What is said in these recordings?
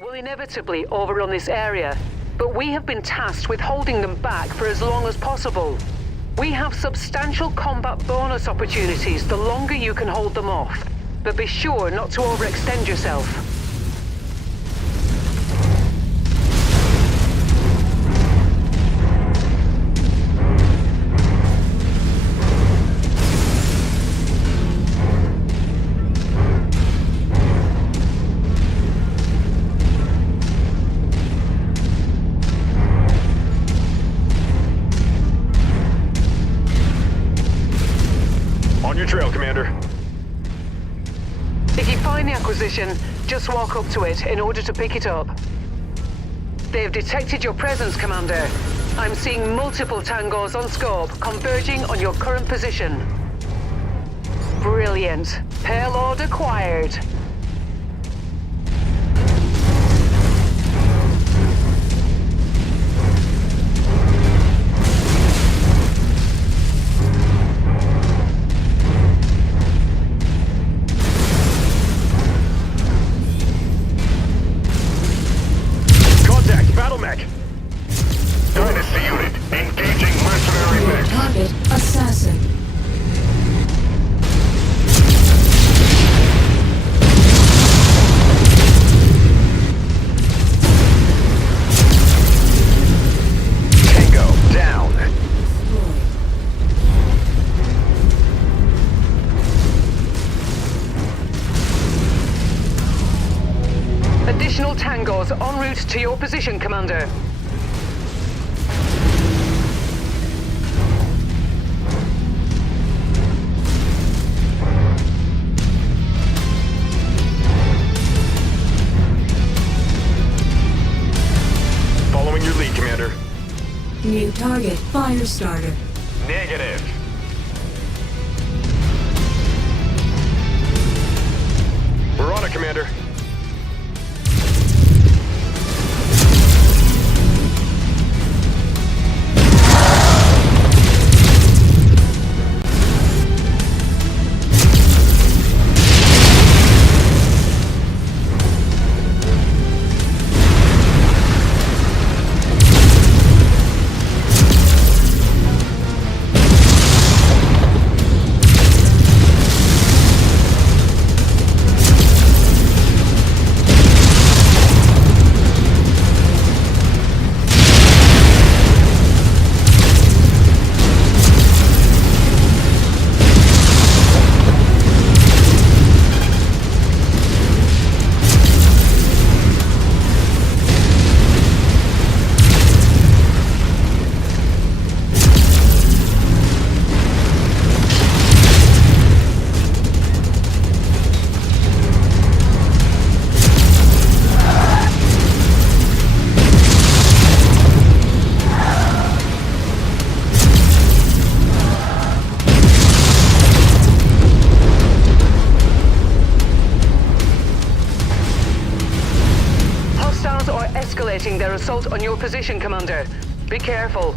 will inevitably overrun this area, but we have been tasked with holding them back for as long as possible. We have substantial combat bonus opportunities the longer you can hold them off, but be sure not to overextend yourself. On your trail, Commander. If you find the acquisition, just walk up to it in order to pick it up. They have detected your presence, Commander. I'm seeing multiple tangos on scope converging on your current position. Brilliant. Payload acquired. Battle mech! Dynasty unit, engaging mercenary mech. Target assassin. Tango down. Additional tangos en route to your position, Commander. Following your lead, Commander. New target, fire starter. Negative. We're on it, Commander. Escalating their assault on your position, Commander. Be careful.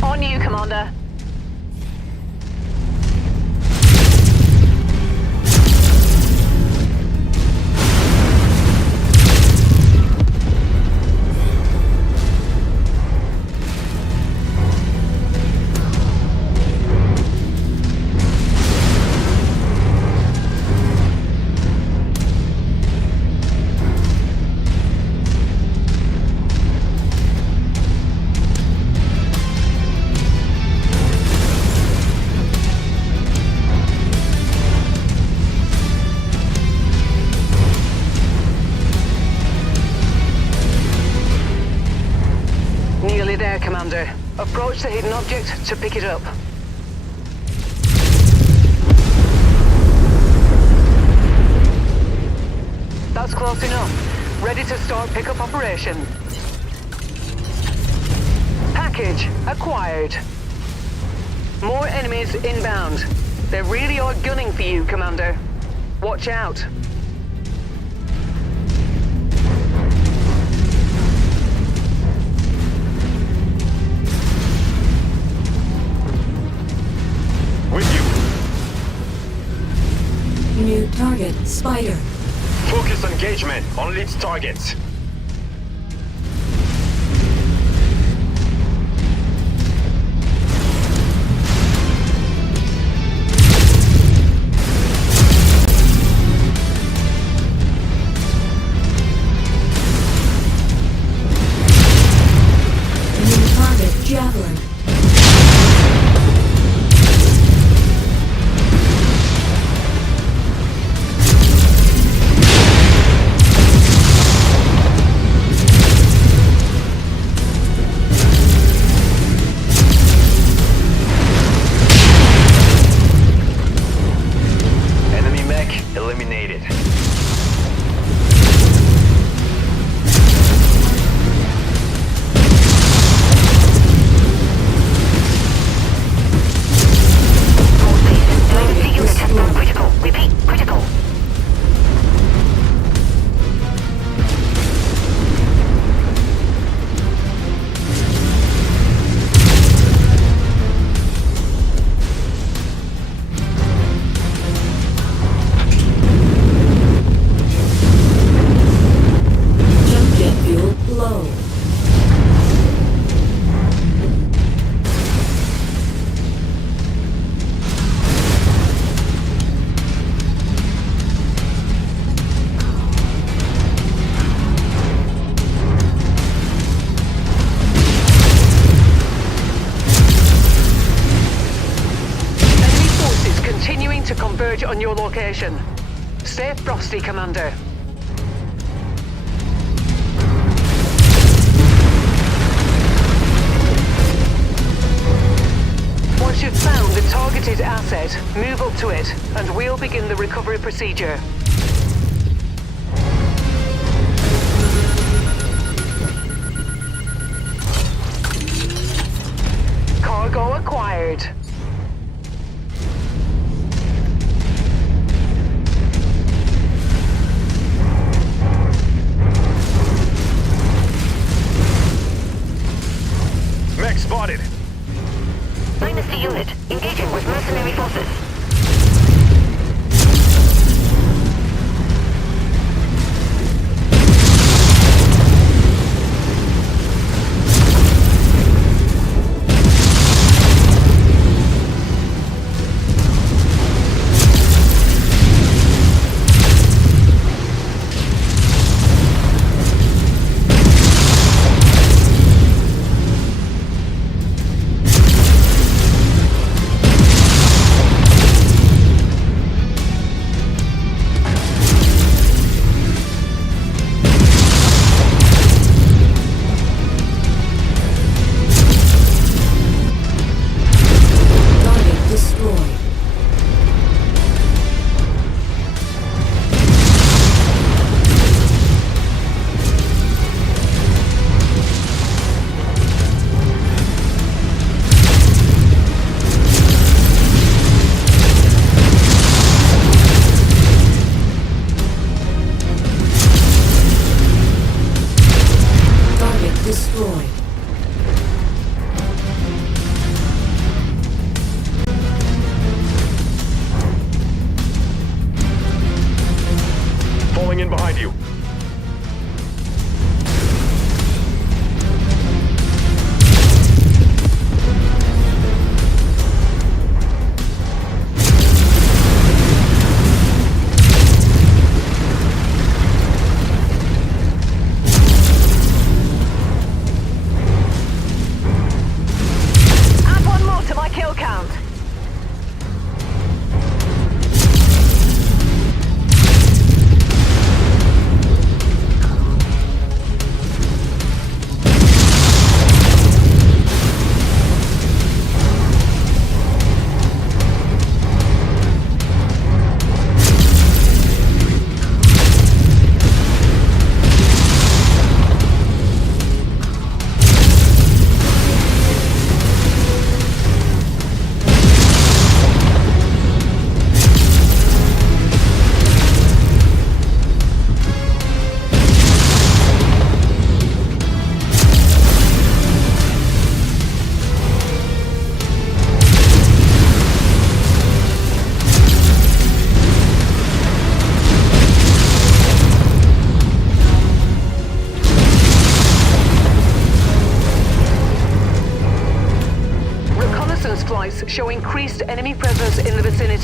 On you, Commander. Nearly there, Commander. Approach the hidden object to pick it up. ready to start pickup operation. Package acquired. More enemies inbound. They really are gunning for you, Commander. Watch out. With you. New target, Spider. Focus engagement on lead targets. New target, Javelin. Enemy mech eliminated. Target destroyed. Critical. Repeat, critical. Jump jet fuel low. Enemy forces continuing to converge on your location. Stay frosty, Commander. Once you've found the targeted asset, move up to it, and we'll begin the recovery procedure. Cargo acquired. Mech spotted. Dynasty unit. Engaging with mercenary forces.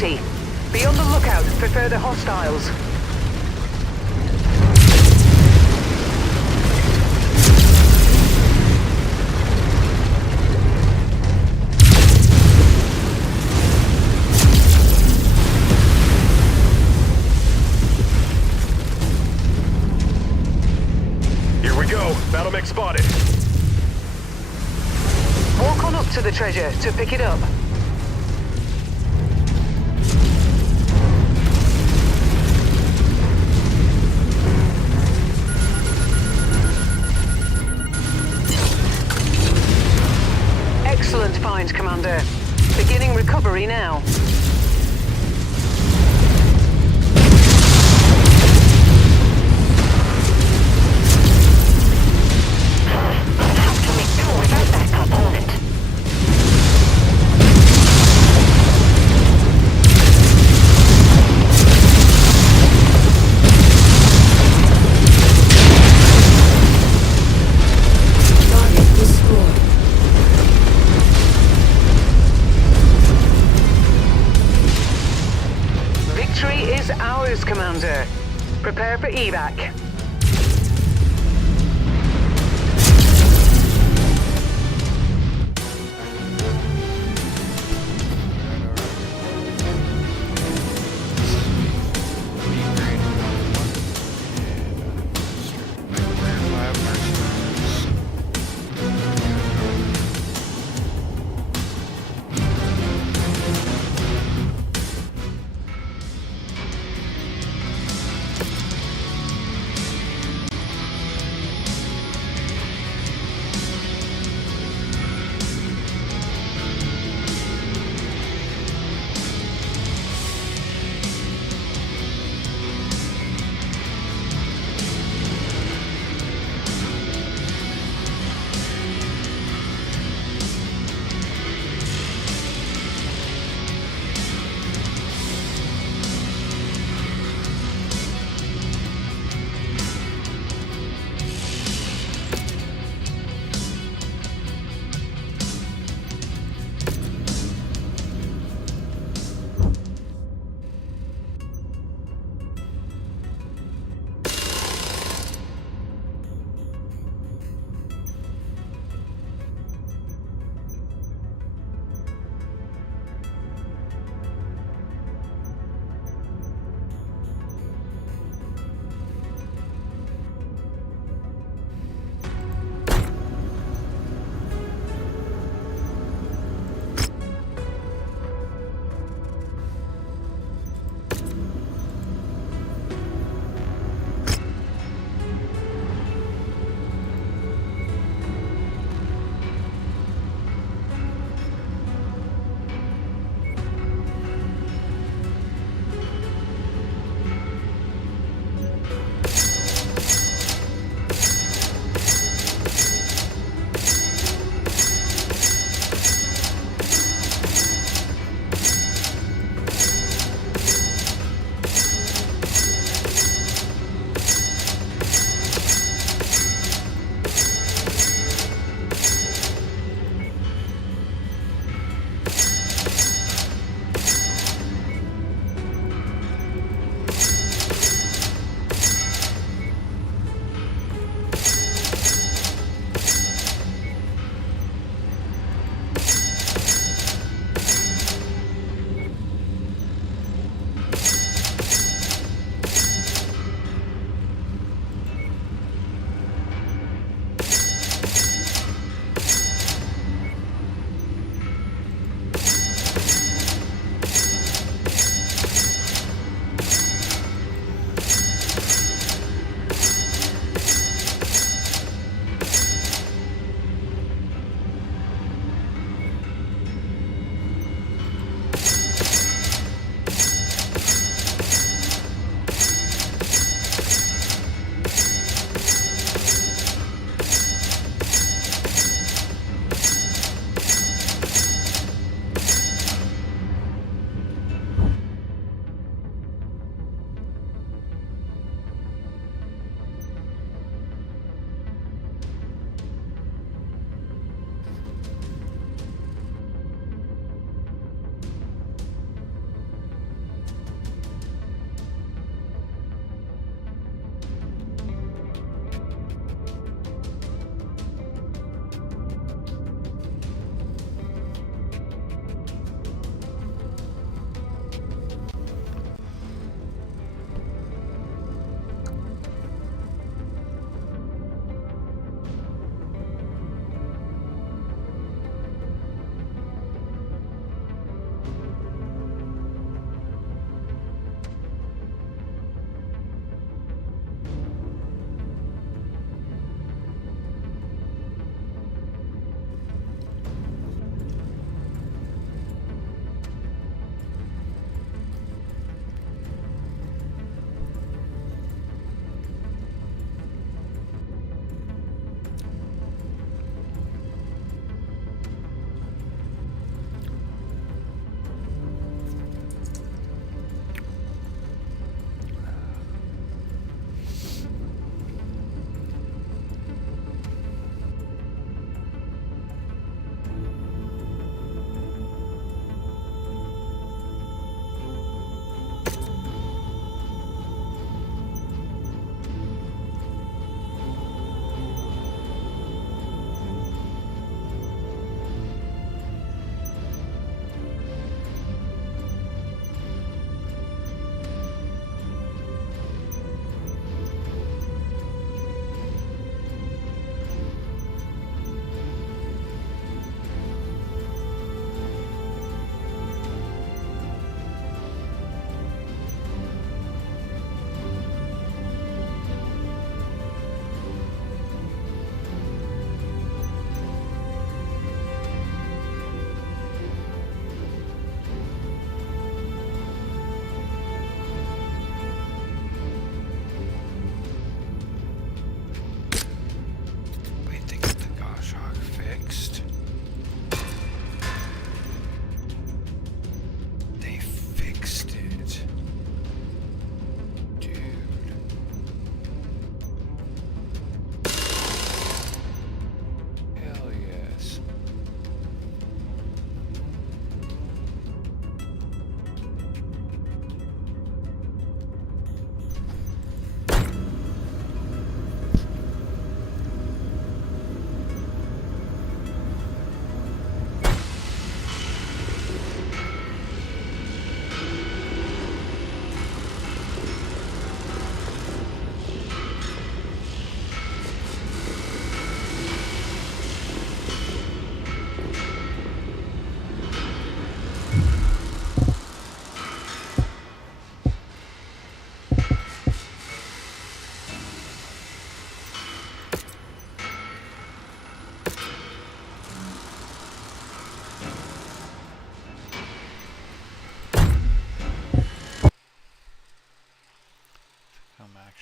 city. Be on the lookout for further hostiles. Here we go. Battle mech spotted. Walk on up to the treasure to pick it up. Excellent find, Commander. Beginning recovery now. How can we do without that component? Target destroyed. Victory is ours, Commander. Prepare for evac.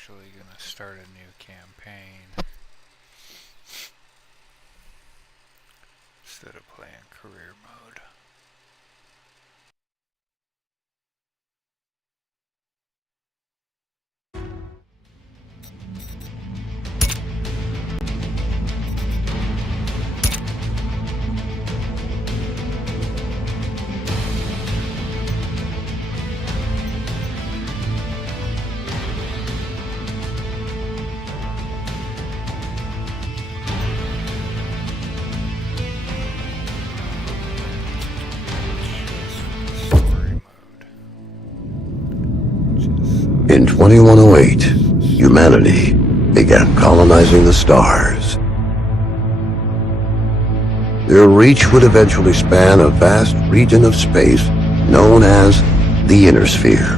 actually gonna start a new campaign instead of playing career mode. In 2108, humanity began colonizing the stars. Their reach would eventually span a vast region of space known as the Inner Sphere.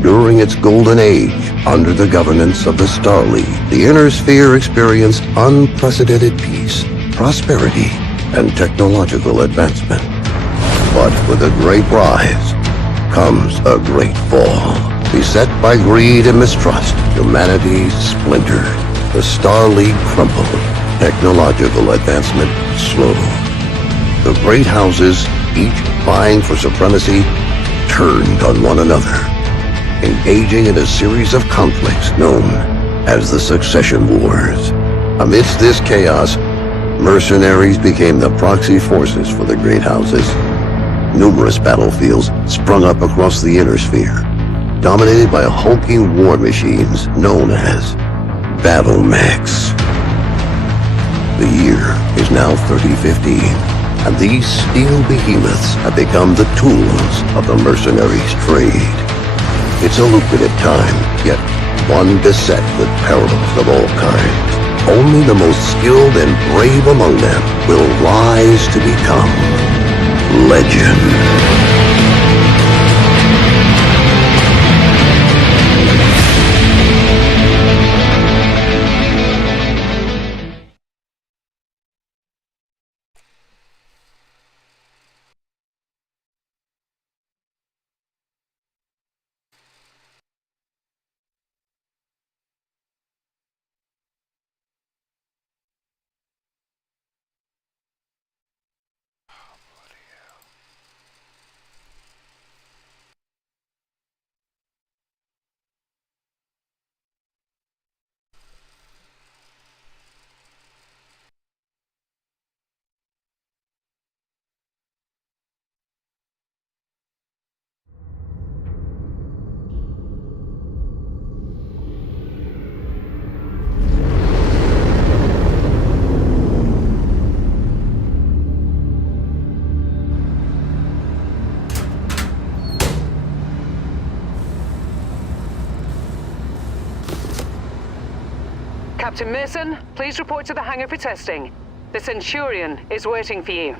During its golden age, under the governance of the Star League, the Inner Sphere experienced unprecedented peace, prosperity, and technological advancement. But with a great rise comes a great fall. Beset by greed and mistrust, humanity splintered. The Star League crumbled. Technological advancement slowed. The great houses, each vying for supremacy, turned on one another, engaging in a series of conflicts known as the Succession Wars. Amidst this chaos, mercenaries became the proxy forces for the great houses. Numerous battlefields sprung up across the Inner Sphere, dominated by hulking war machines known as battle mechs. The year is now 3015, and these steel behemoths have become the tools of the mercenaries' trade. It's a lucrative time, yet one beset with perils of all kinds. Only the most skilled and brave among them will rise to become legend. Captain Mason, please report to the hangar for testing. The Centurion is waiting for you.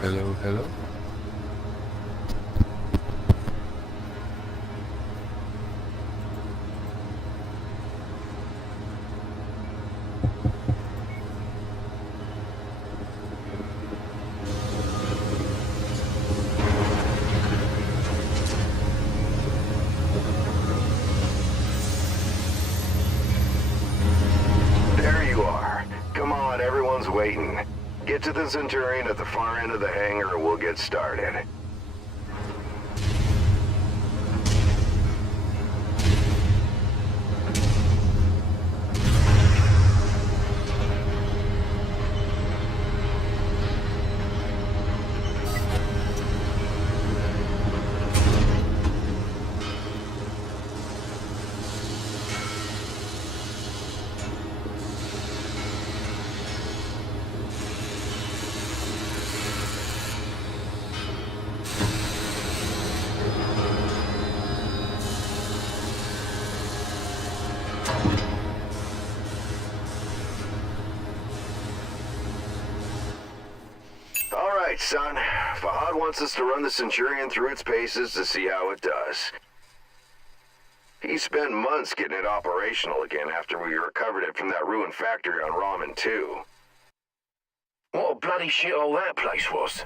Hello, hello. waiting. Get to the Centurion at the far end of the hangar and we'll get started. Alright, son. Fahad wants us to run the Centurion through its paces to see how it does. He spent months getting it operational again after we recovered it from that ruined factory on Ramen 2. What a bloody shithole that place was.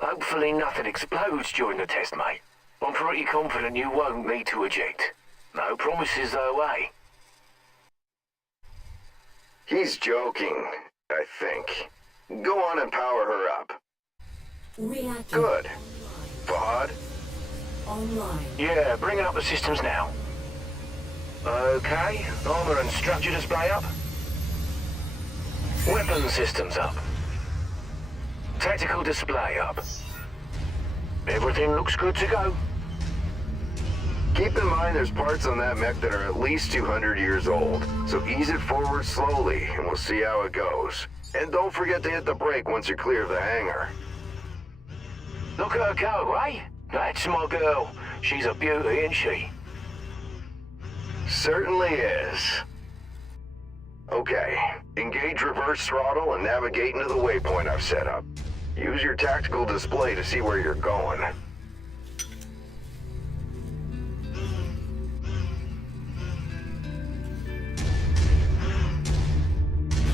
Hopefully nothing explodes during the test, mate. I'm pretty confident you won't need to eject. No promises though, eh? He's joking, I think. Go on and power her up. Reactor Good. Fahad? online. Yeah, bringing up the systems now. Okay, armor and structure display up. Weapon systems up. Tactical display up. Everything looks good to go. Keep in mind there's parts on that mech that are at least 200 years old, so ease it forward slowly and we'll see how it goes. And don't forget to hit the brake once you're clear of the hangar. Look at her go, eh? That's my girl. She's a beauty, isn't she? Certainly is. Okay, engage reverse throttle and navigate into the waypoint I've set up. Use your tactical display to see where you're going.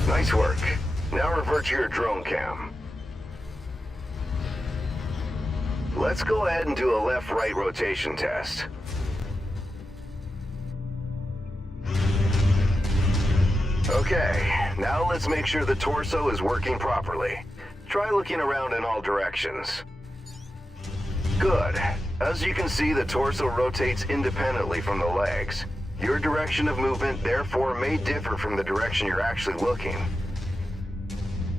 Nice work. Now revert to your drone cam. Let's go ahead and do a left-right rotation test. Okay, now let's make sure the torso is working properly. Try looking around in all directions. Good. As you can see, the torso rotates independently from the legs. Your direction of movement, therefore, may differ from the direction you're actually looking.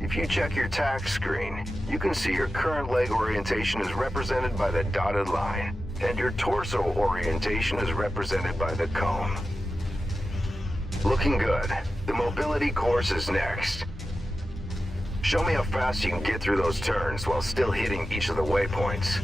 If you check your tack screen, you can see your current leg orientation is represented by the dotted line, and your torso orientation is represented by the cone. Looking good. The mobility course is next. Show me how fast you can get through those turns while still hitting each of the waypoints.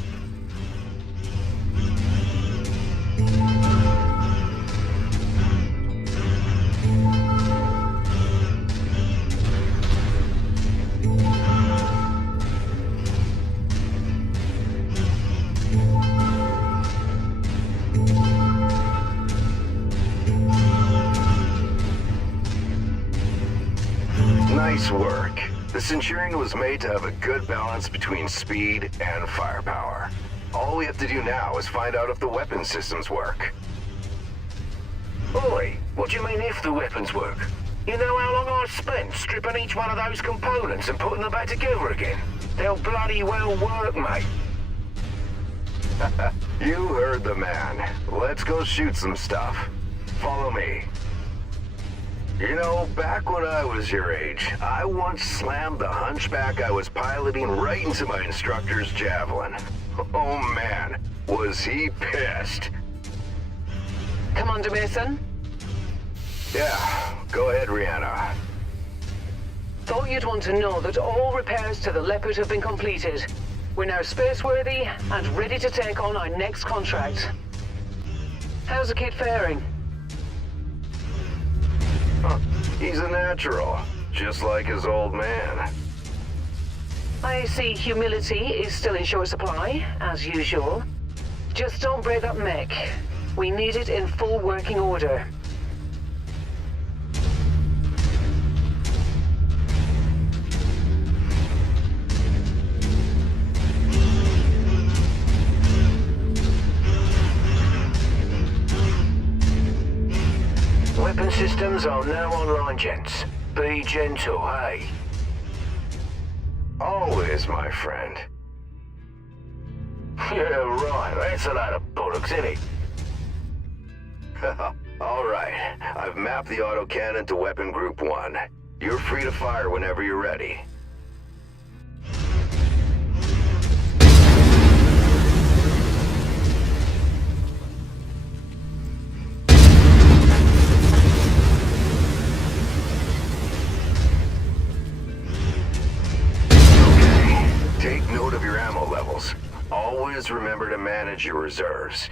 Nice work. The Centurion was made to have a good balance between speed and firepower. All we have to do now is find out if the weapon systems work. Oi, what do you mean if the weapons work? You know how long I've spent stripping each one of those components and putting them back together again? They'll bloody well work, mate. You heard the man. Let's go shoot some stuff. Follow me. You know, back when I was your age, I once slammed the hunchback I was piloting right into my instructor's javelin. Oh man, was he pissed. Commander Mason? Yeah, go ahead, Rihanna. Thought you'd want to know that all repairs to the Leopard have been completed. We're now spaceworthy and ready to take on our next contract. How's the kid faring? Huh. He's a natural, just like his old man. I see humility is still in short supply, as usual. Just don't break that mech. We need it in full working order. Weapon systems are now online, gents. Be gentle, hey? Always, my friend. Yeah, right. That's a lot of bollocks, isn't it? All right. I've mapped the autocannon to Weapon Group 1. You're free to fire whenever you're ready. Take note of your ammo levels. Always remember to manage your reserves.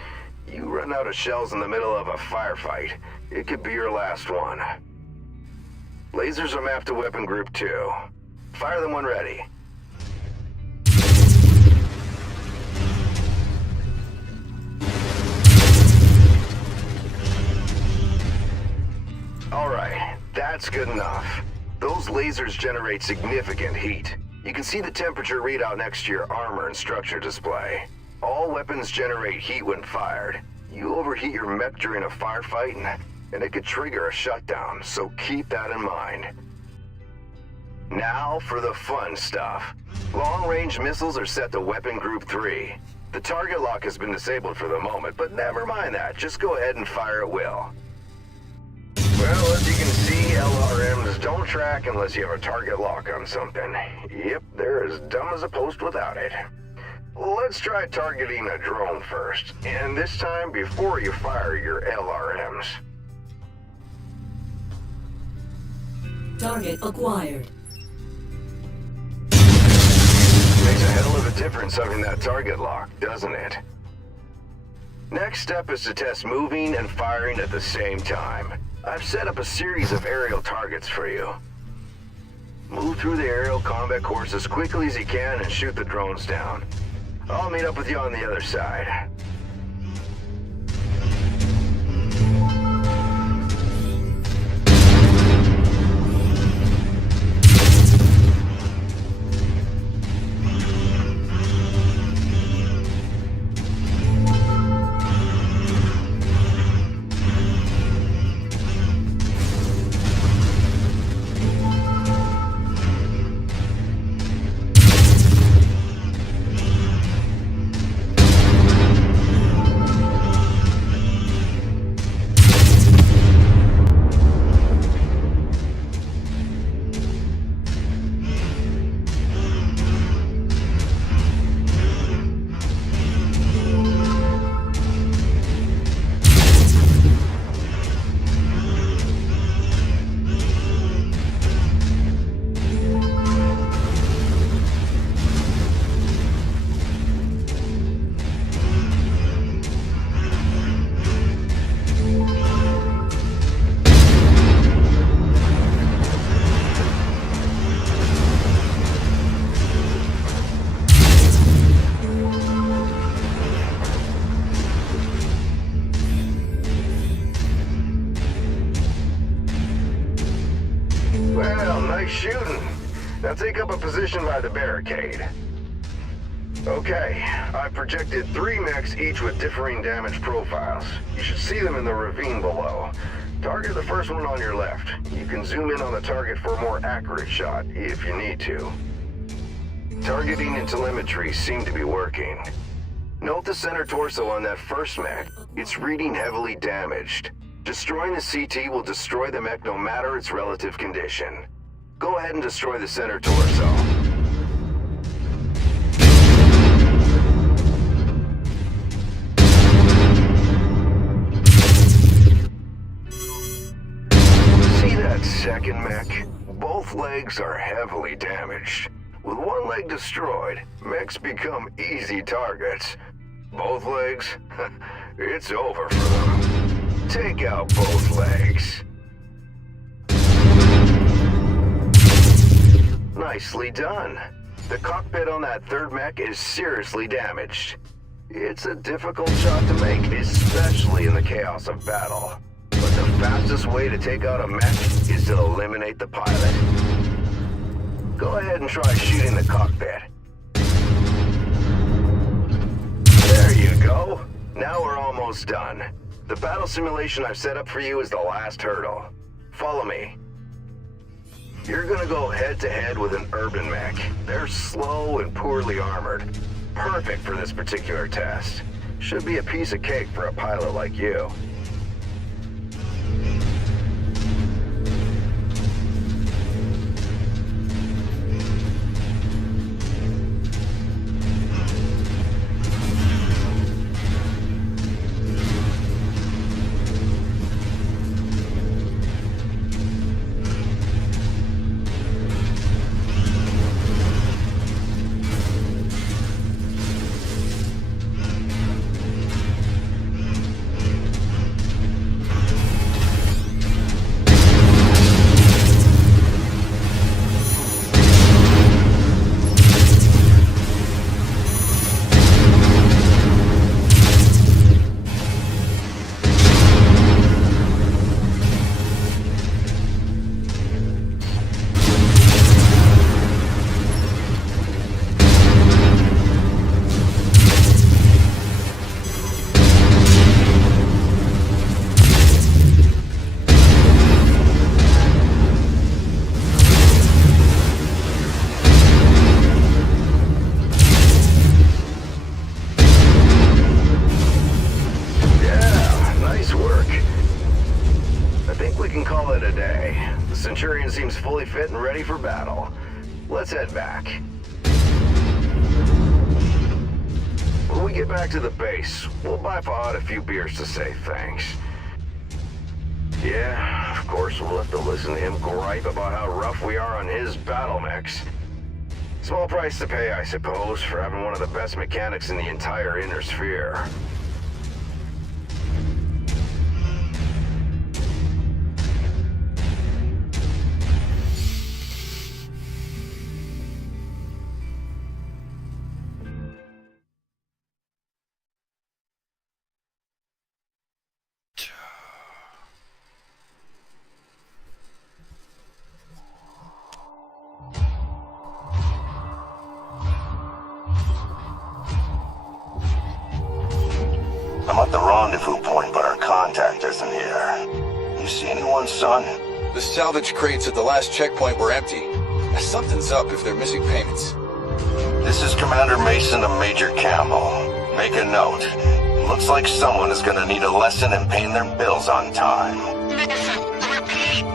You run out of shells in the middle of a firefight, it could be your last one. Lasers are mapped to Weapon Group 2. Fire them when ready. Alright, that's good enough. Those lasers generate significant heat. You can see the temperature readout next to your armor and structure display. All weapons generate heat when fired. You overheat your mech during a firefight and it could trigger a shutdown, so keep that in mind. Now for the fun stuff. Long-range missiles are set to Weapon Group 3. The target lock has been disabled for the moment, but never mind that. Just go ahead and fire at will. Well, as you can see, LRMs don't track unless you have a target lock on something. Yep, they're as dumb as a post without it. Let's try targeting a drone first, and this time before you fire your LRMs. Target acquired. Makes a hell of a difference having that target lock, doesn't it? Next step is to test moving and firing at the same time. I've set up a series of aerial targets for you. Move through the aerial combat course as quickly as you can and shoot the drones down. I'll meet up with you on the other side. Well, nice shooting. Now take up a position by the barricade. Okay, I projected 3 mechs, each with differing damage profiles. You should see them in the ravine below. Target the first one on your left. You can zoom in on the target for a more accurate shot, if you need to. Targeting and telemetry seem to be working. Note the center torso on that first mech. It's reading heavily damaged. Destroying the CT will destroy the mech no matter its relative condition. Go ahead and destroy the center torso. See that second mech? Both legs are heavily damaged. With one leg destroyed, mechs become easy targets. Both legs? It's over for them. Take out both legs. Nicely done. The cockpit on that third mech is seriously damaged. It's a difficult shot to make, especially in the chaos of battle. But the fastest way to take out a mech is to eliminate the pilot. Go ahead and try shooting the cockpit. There you go. Now we're almost done. The battle simulation I've set up for you is the last hurdle. Follow me. You're gonna go head-to-head with an urban mech. They're slow and poorly armored. Perfect for this particular test. Should be a piece of cake for a pilot like you. Centurion seems fully fit and ready for battle. Let's head back. When we get back to the base, we'll buy Fahad a few beers to say thanks. Yeah, of course we'll have to listen to him gripe about how rough we are on his battle mechs. Small price to pay, I suppose, for having one of the best mechanics in the entire Inner Sphere. I'm at the rendezvous point, but our contact isn't here. You see anyone, son? The salvage crates at the last checkpoint were empty. Something's up if they're missing payments. This is Commander Mason to Major Campbell. Make a note. Looks like someone is gonna need a lesson in paying their bills on time. Listen, repeat.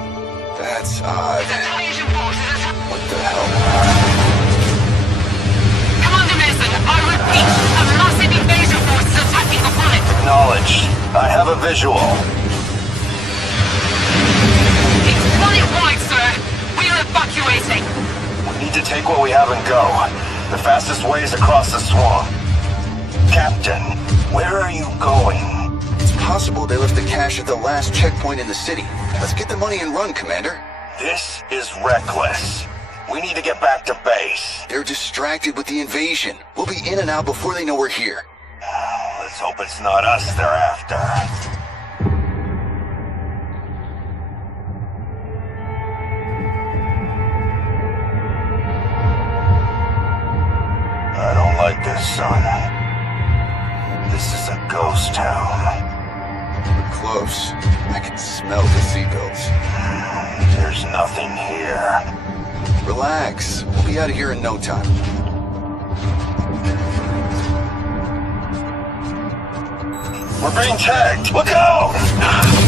That's odd. Invasion forces. What the hell? Commander Mason, I repeat, a massive invasion force is attacking the planet. Acknowledged. I have a visual. It's planet-wide, sir. We are evacuating. We need to take what we have and go. The fastest way is across the swamp. Captain, where are you going? It's possible they left the cash at the last checkpoint in the city. Let's get the money and run, Commander. This is reckless. We need to get back to base. They're distracted with the invasion. We'll be in and out before they know we're here. Let's hope it's not us they're after. I don't like this, son. This is a ghost town. We're close. I can smell the seagulls. There's nothing here. Relax. We'll be out of here in no time. We're being tagged! Look out!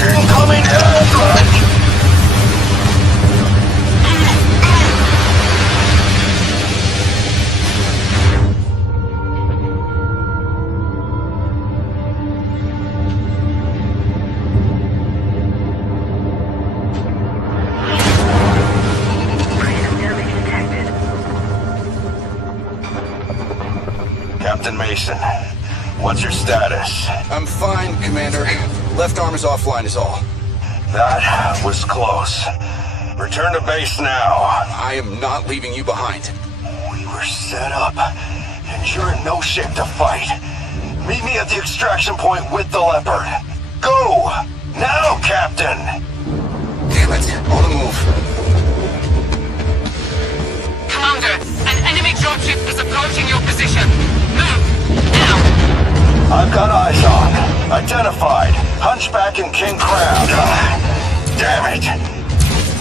Incoming airstrike! Captain Mason, what's your status? I'm fine, Commander. Left arm is offline is all. That was close. Return to base now. I am not leaving you behind. We were set up, and you're in no shape to fight. Meet me at the extraction point with the Leopard. Go! Now, Captain! Damn it, on the move. Commander, an enemy dropship is approaching your position. Move, now. I've got eyes on. Identified. Hunchback and King Crab. Damn it!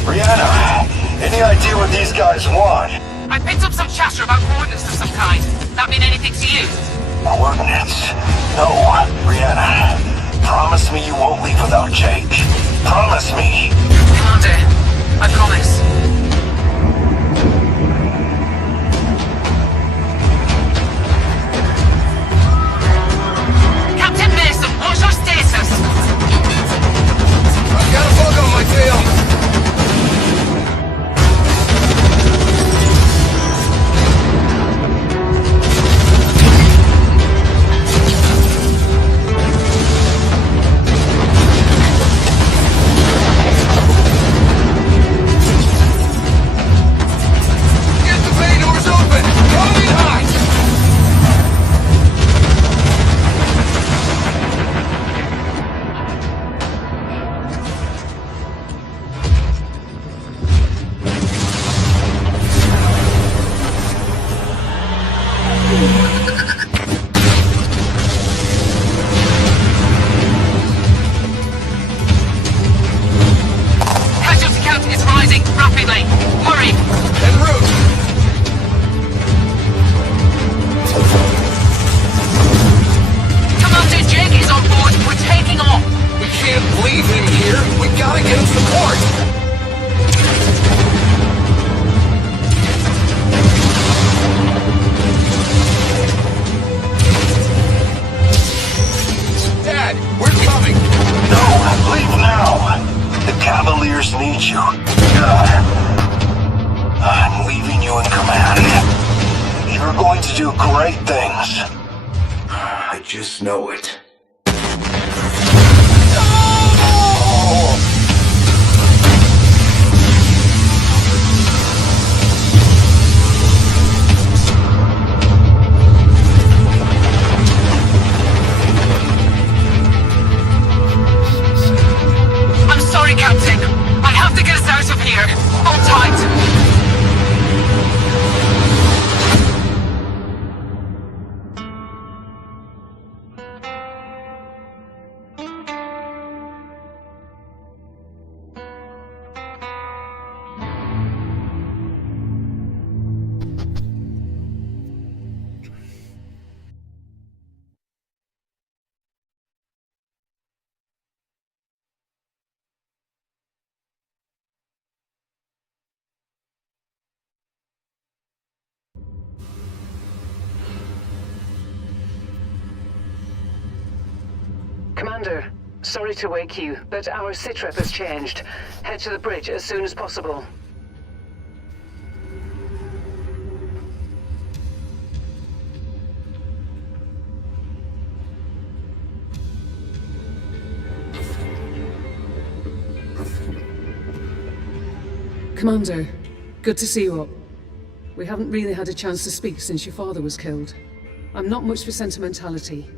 Brianna, Any idea what these guys want? I picked up some chatter about coordinates of some kind. That mean anything to you? Coordinates? No, Brianna. Promise me you won't leave without Jake. Promise me. Commander, I promise. Captain Mason, what's your status? I've got a bug on my tail. Get the bay doors open! Coming hot! Casualty count is rising rapidly. Hurry! En route! Commander Jake is on board. We're taking off. We can't leave him here. We gotta get him support. Dad, we're coming. No, leave now. The Cavaliers need you. I'm leaving you in command. You're going to do great things. I just know it. I'm sorry, Captain. I have to get us out of here. Hold tight. Commander, sorry to wake you, but our sitrep has changed. Head to the bridge as soon as possible. Commander, good to see you up. We haven't really had a chance to speak since your father was killed. I'm not much for sentimentality,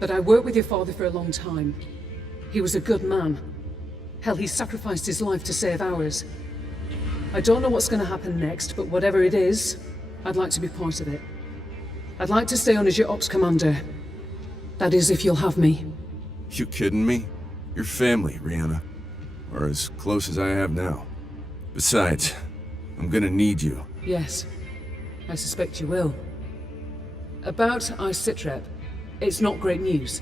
but I worked with your father for a long time. He was a good man. Hell, he sacrificed his life to save ours. I don't know what's going to happen next, but whatever it is, I'd like to be part of it. I'd like to stay on as your ops commander. That is, if you'll have me. You kidding me? You're family, Rihanna. Or as close as I have now. Besides, I'm gonna need you. Yes, I suspect you will. About our sitrep, it's not great news.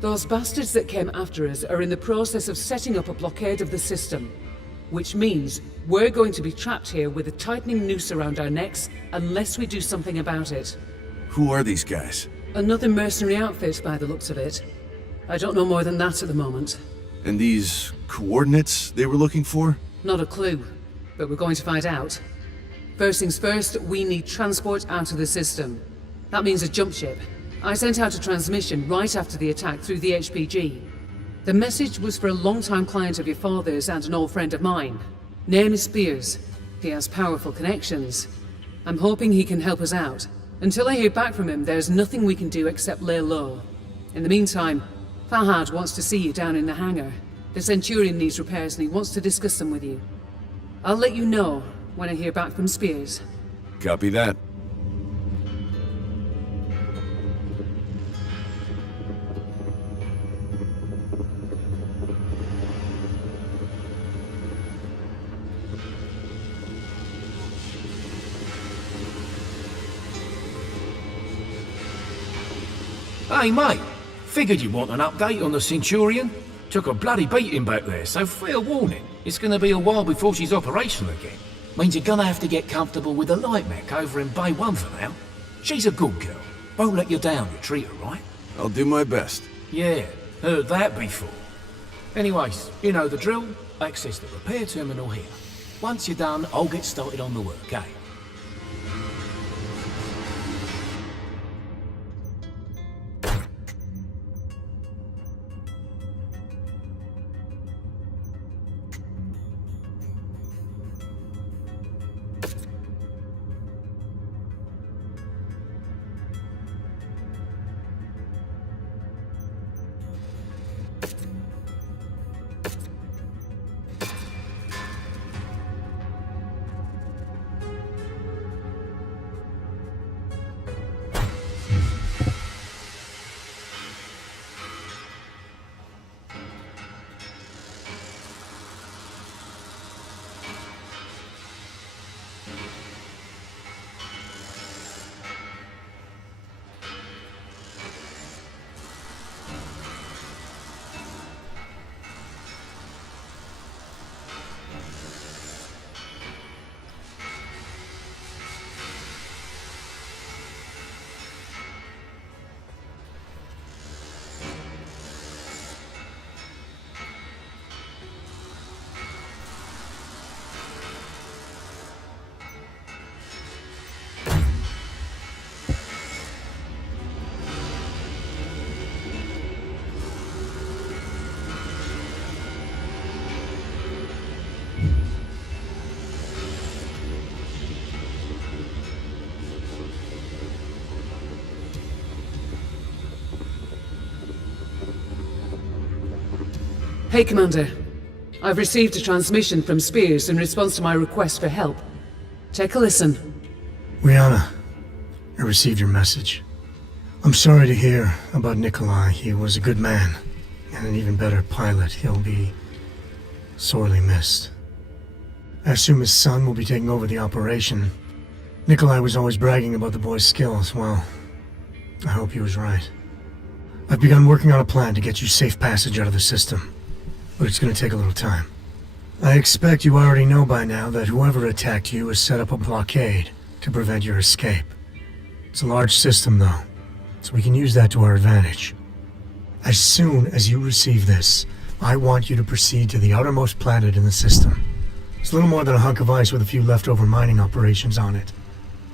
Those bastards that came after us are in the process of setting up a blockade of the system. Which means we're going to be trapped here with a tightening noose around our necks unless we do something about it. Who are these guys? Another mercenary outfit by the looks of it. I don't know more than that at the moment. And these coordinates they were looking for? Not a clue, but we're going to find out. First things first, we need transport out of the system. That means a jump ship. I sent out a transmission right after the attack through the HPG. The message was for a long-time client of your father's and an old friend of mine. Name is Spears. He has powerful connections. I'm hoping he can help us out. Until I hear back from him, there's nothing we can do except lay low. In the meantime, Fahad wants to see you down in the hangar. The Centurion needs repairs and he wants to discuss them with you. I'll let you know when I hear back from Spears. Copy that. Hey, mate. Figured you'd want an update on the Centurion. Took a bloody beating back there, so fair warning. It's gonna be a while before she's operational again. Means you're gonna have to get comfortable with the light mech over in Bay 1 for now. She's a good girl. Won't let you down, you treat her right. I'll do my best. Yeah, heard that before. Anyways, you know the drill. Access the repair terminal here. Once you're done, I'll get started on the work, eh? Hey, Commander. I've received a transmission from Spears in response to my request for help. Take a listen. Rihanna, I received your message. I'm sorry to hear about Nikolai. He was a good man, and an even better pilot. He'll be sorely missed. I assume his son will be taking over the operation. Nikolai was always bragging about the boy's skills. Well, I hope he was right. I've begun working on a plan to get you safe passage out of the system, but it's going to take a little time. I expect you already know by now that whoever attacked you has set up a blockade to prevent your escape. It's a large system, though, so we can use that to our advantage. As soon as you receive this, I want you to proceed to the outermost planet in the system. It's a little more than a hunk of ice with a few leftover mining operations on it.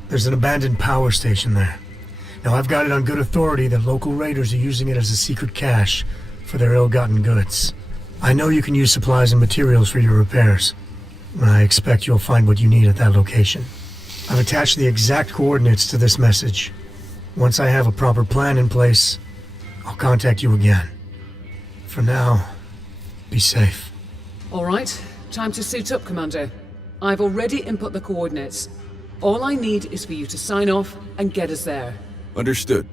There's an abandoned power station there. Now, I've got it on good authority that local raiders are using it as a secret cache for their ill-gotten goods. I know you can use supplies and materials for your repairs, and I expect you'll find what you need at that location. I've attached the exact coordinates to this message. Once I have a proper plan in place, I'll contact you again. For now, be safe. All right, time to suit up, Commander. I've already input the coordinates. All I need is for you to sign off and get us there. Understood.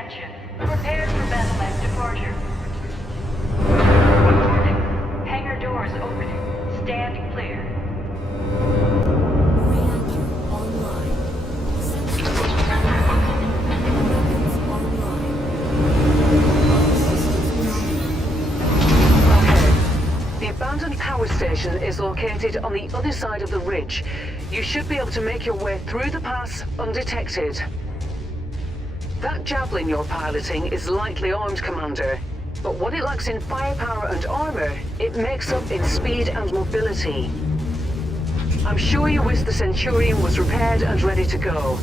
Attention. Prepare for Battle departure. Warning. Hangar doors opening. Stand clear. Reactor online. Sensors online. Weapons online. All systems nominal. The abandoned power station is located on the other side of the ridge. You should be able to make your way through the pass undetected. That javelin you're piloting is lightly armed, Commander. But what it lacks in firepower and armor, it makes up in speed and mobility. I'm sure you wish the Centurion was repaired and ready to go.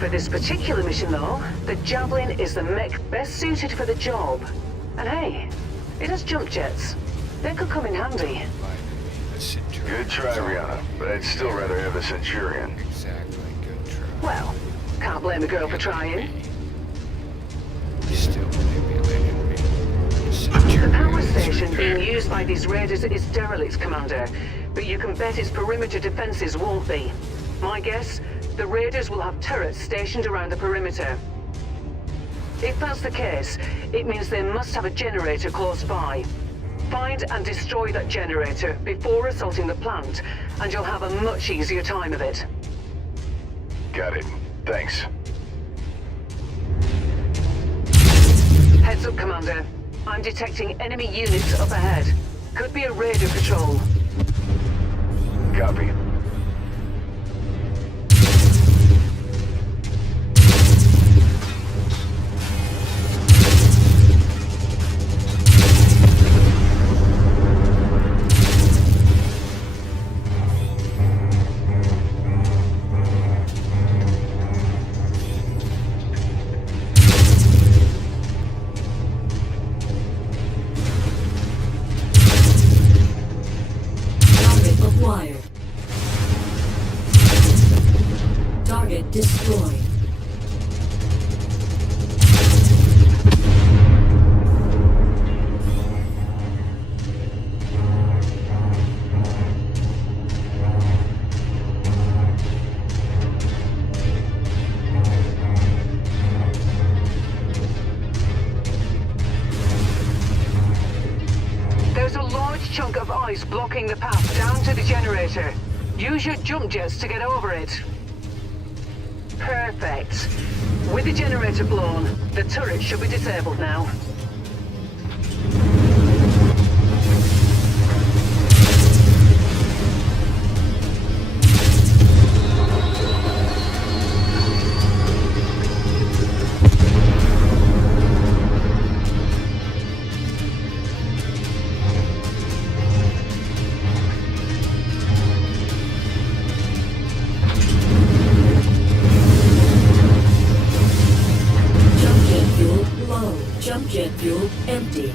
For this particular mission, though, the javelin is the mech best suited for the job. And hey, it has jump jets. They could come in handy. Good try, Rihanna, but I'd still rather have the Centurion. Exactly, good try. Well, can't blame a girl for trying. Still manipulated me. The power station being used by these raiders is derelict, Commander, but you can bet its perimeter defenses won't be. My guess, the raiders will have turrets stationed around the perimeter. If that's the case, it means they must have a generator close by. Find and destroy that generator before assaulting the plant, and you'll have a much easier time of it. Got it. Thanks. Heads up, Commander. I'm detecting enemy units up ahead. Could be a raider patrol. Copy. Target destroyed. There's a large chunk of ice blocking the path down to the generator. Use your jump jets to get over it. Perfect. With the generator blown, the turret should be disabled now. Jump jet fuel empty.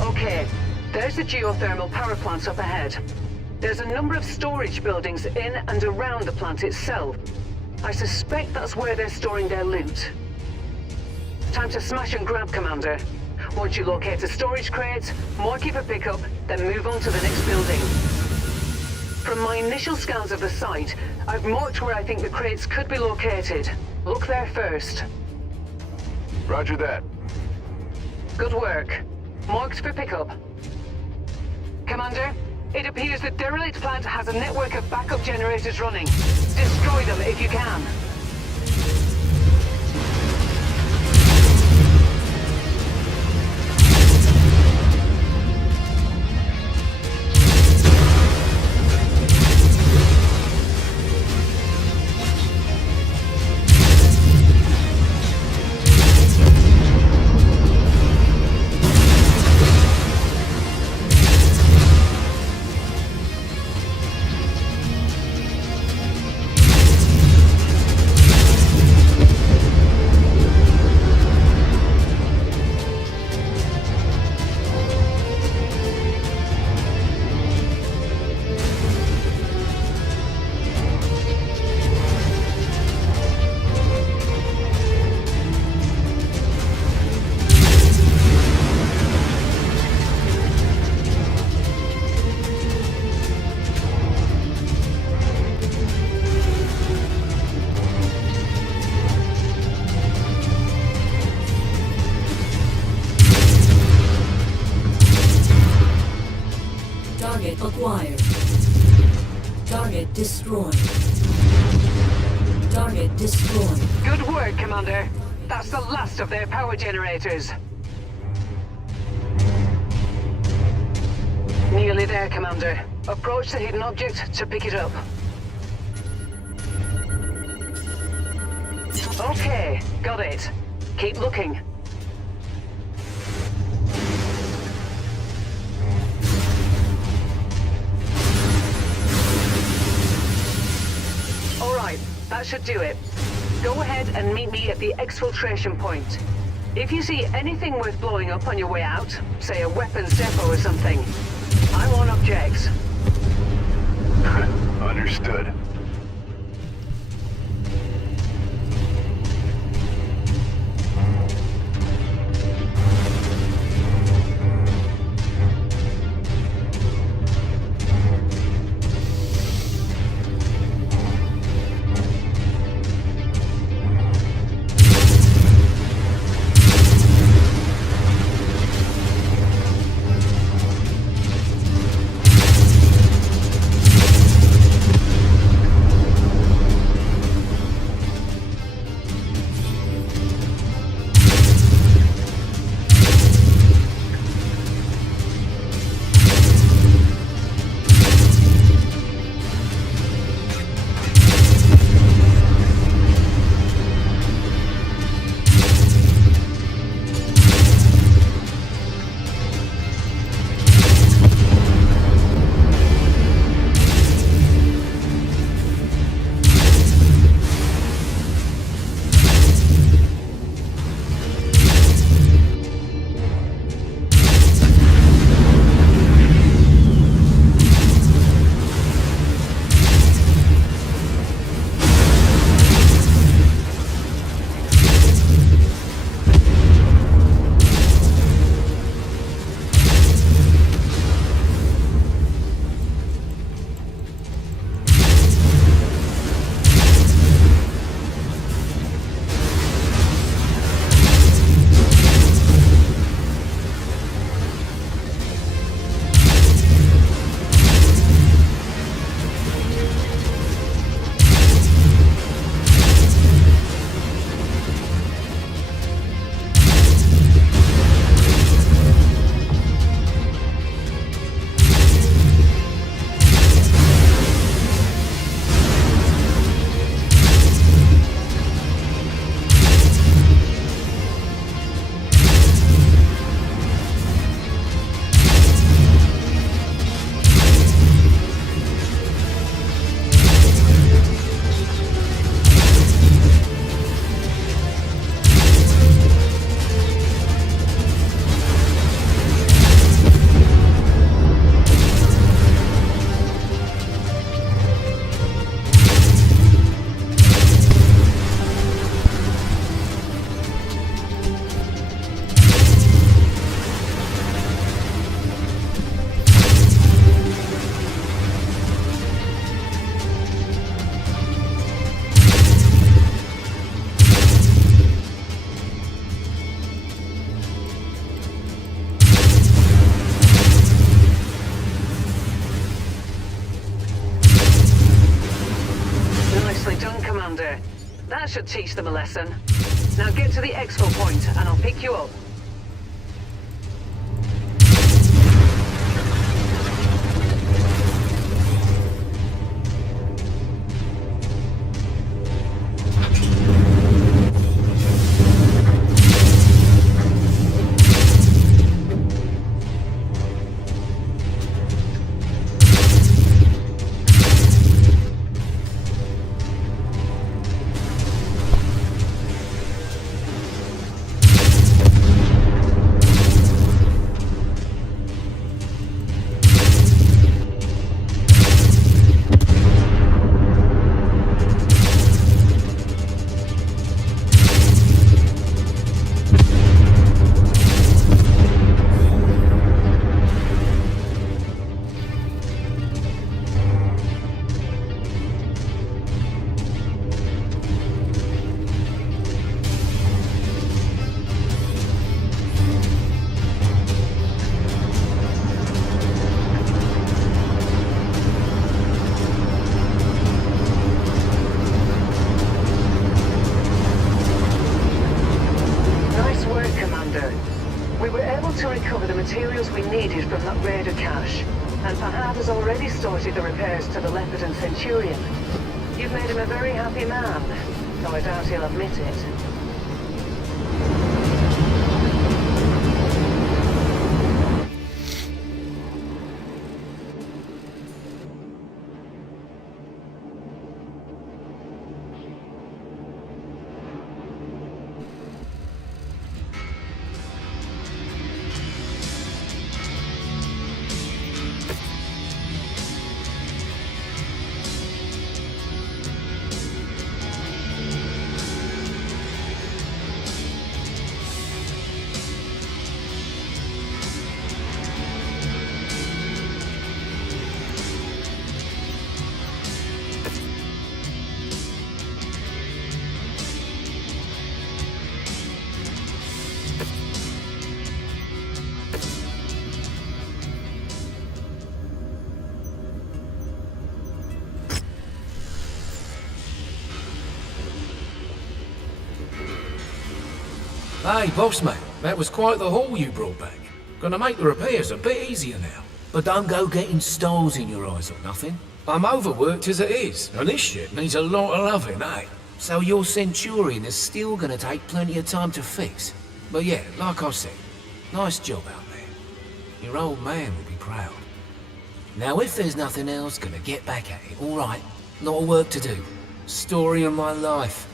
Okay, there's the geothermal power plant up ahead. There's a number of storage buildings in and around the plant itself. I suspect that's where they're storing their loot. Time to smash and grab, Commander. Once you locate a storage crate, mark it for pickup, then move on to the next building. From my initial scans of the site, I've marked where I think the crates could be located. Look there first. Roger that. Good work. Marked for pickup. Commander, it appears the derelict plant has a network of backup generators running. Destroy them if you can. Target acquired. Target destroyed. Target destroyed. Good work, Commander. That's the last of their power generators. Nearly there, Commander. Approach the hidden object to pick it up. Okay, got it. Keep looking. Alright, that should do it. Go ahead and meet me at the exfiltration point. If you see anything worth blowing up on your way out, say a weapons depot or something, I want objects. Understood. That should teach them a lesson. Now get to the exfil point and I'll pick you up. We were able to recover the materials we needed from that raider cache, and Fahad has already started the repairs to the Leopard and Centurion. You've made him a very happy man, though I doubt he'll admit it. Hey, boss mate, that was quite the haul you brought back. Gonna make the repairs a bit easier now. But don't go getting stars in your eyes or nothing. I'm overworked as it is, and this shit needs a lot of loving, eh? So your Centurion is still gonna take plenty of time to fix. But yeah, like I said, nice job out there. Your old man will be proud. Now if there's nothing else, gonna get back at it, alright? Lot of work to do. Story of my life.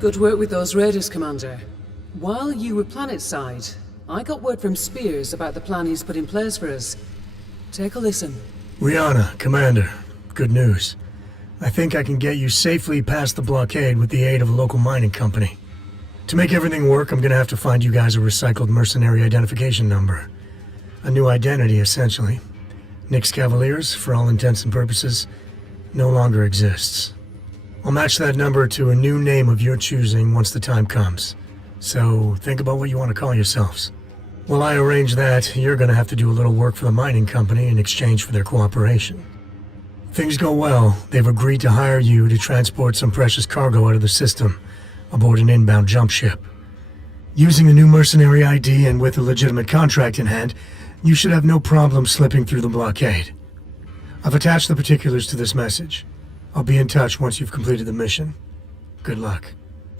Good work with those raiders, Commander. While you were planetside, I got word from Spears about the plan he's put in place for us. Take a listen. Rihanna, Commander. Good news. I think I can get you safely past the blockade with the aid of a local mining company. To make everything work, I'm gonna have to find you guys a recycled mercenary identification number. A new identity, essentially. Nyx Cavaliers, for all intents and purposes, no longer exists. I'll match that number to a new name of your choosing once the time comes. So think about what you want to call yourselves. While I arrange that, you're gonna have to do a little work for the mining company in exchange for their cooperation. If things go well, they've agreed to hire you to transport some precious cargo out of the system aboard an inbound jump ship. Using the new mercenary ID and with a legitimate contract in hand, you should have no problem slipping through the blockade. I've attached the particulars to this message. I'll be in touch once you've completed the mission. Good luck.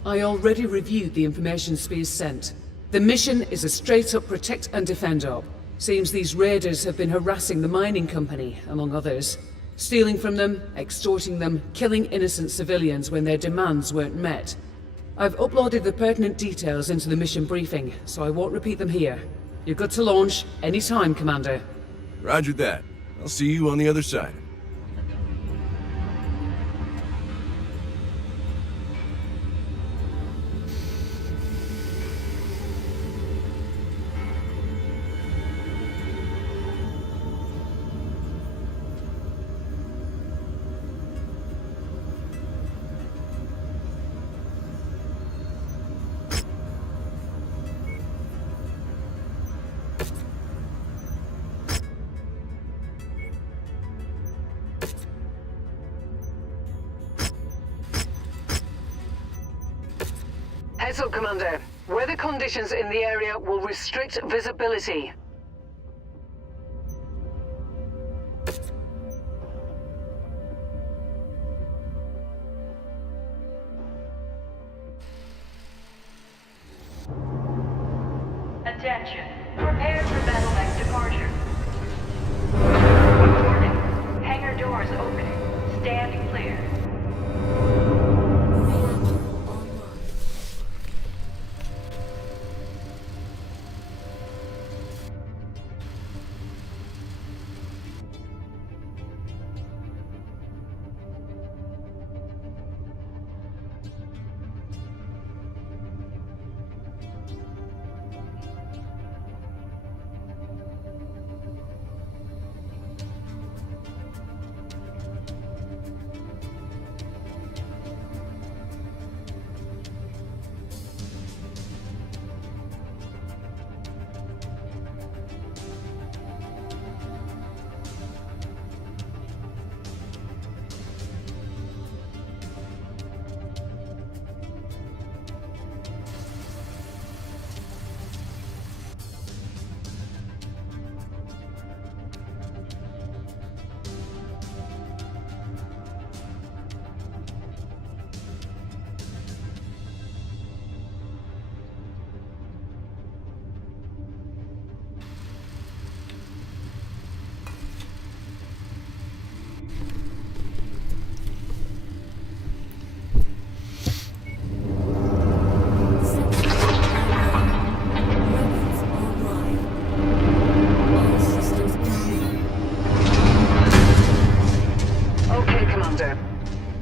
I already reviewed the information Spears sent. The mission is a straight-up protect and defend op. Seems these raiders have been harassing the mining company, among others. Stealing from them, extorting them, killing innocent civilians when their demands weren't met. I've uploaded the pertinent details into the mission briefing, so I won't repeat them here. You're good to launch anytime, Commander. Roger that. I'll see you on the other side. Heads up, Commander. Weather conditions in the area will restrict visibility. Attention. Prepare for battle mech departure. Warning. Hangar doors opening. Stand clear.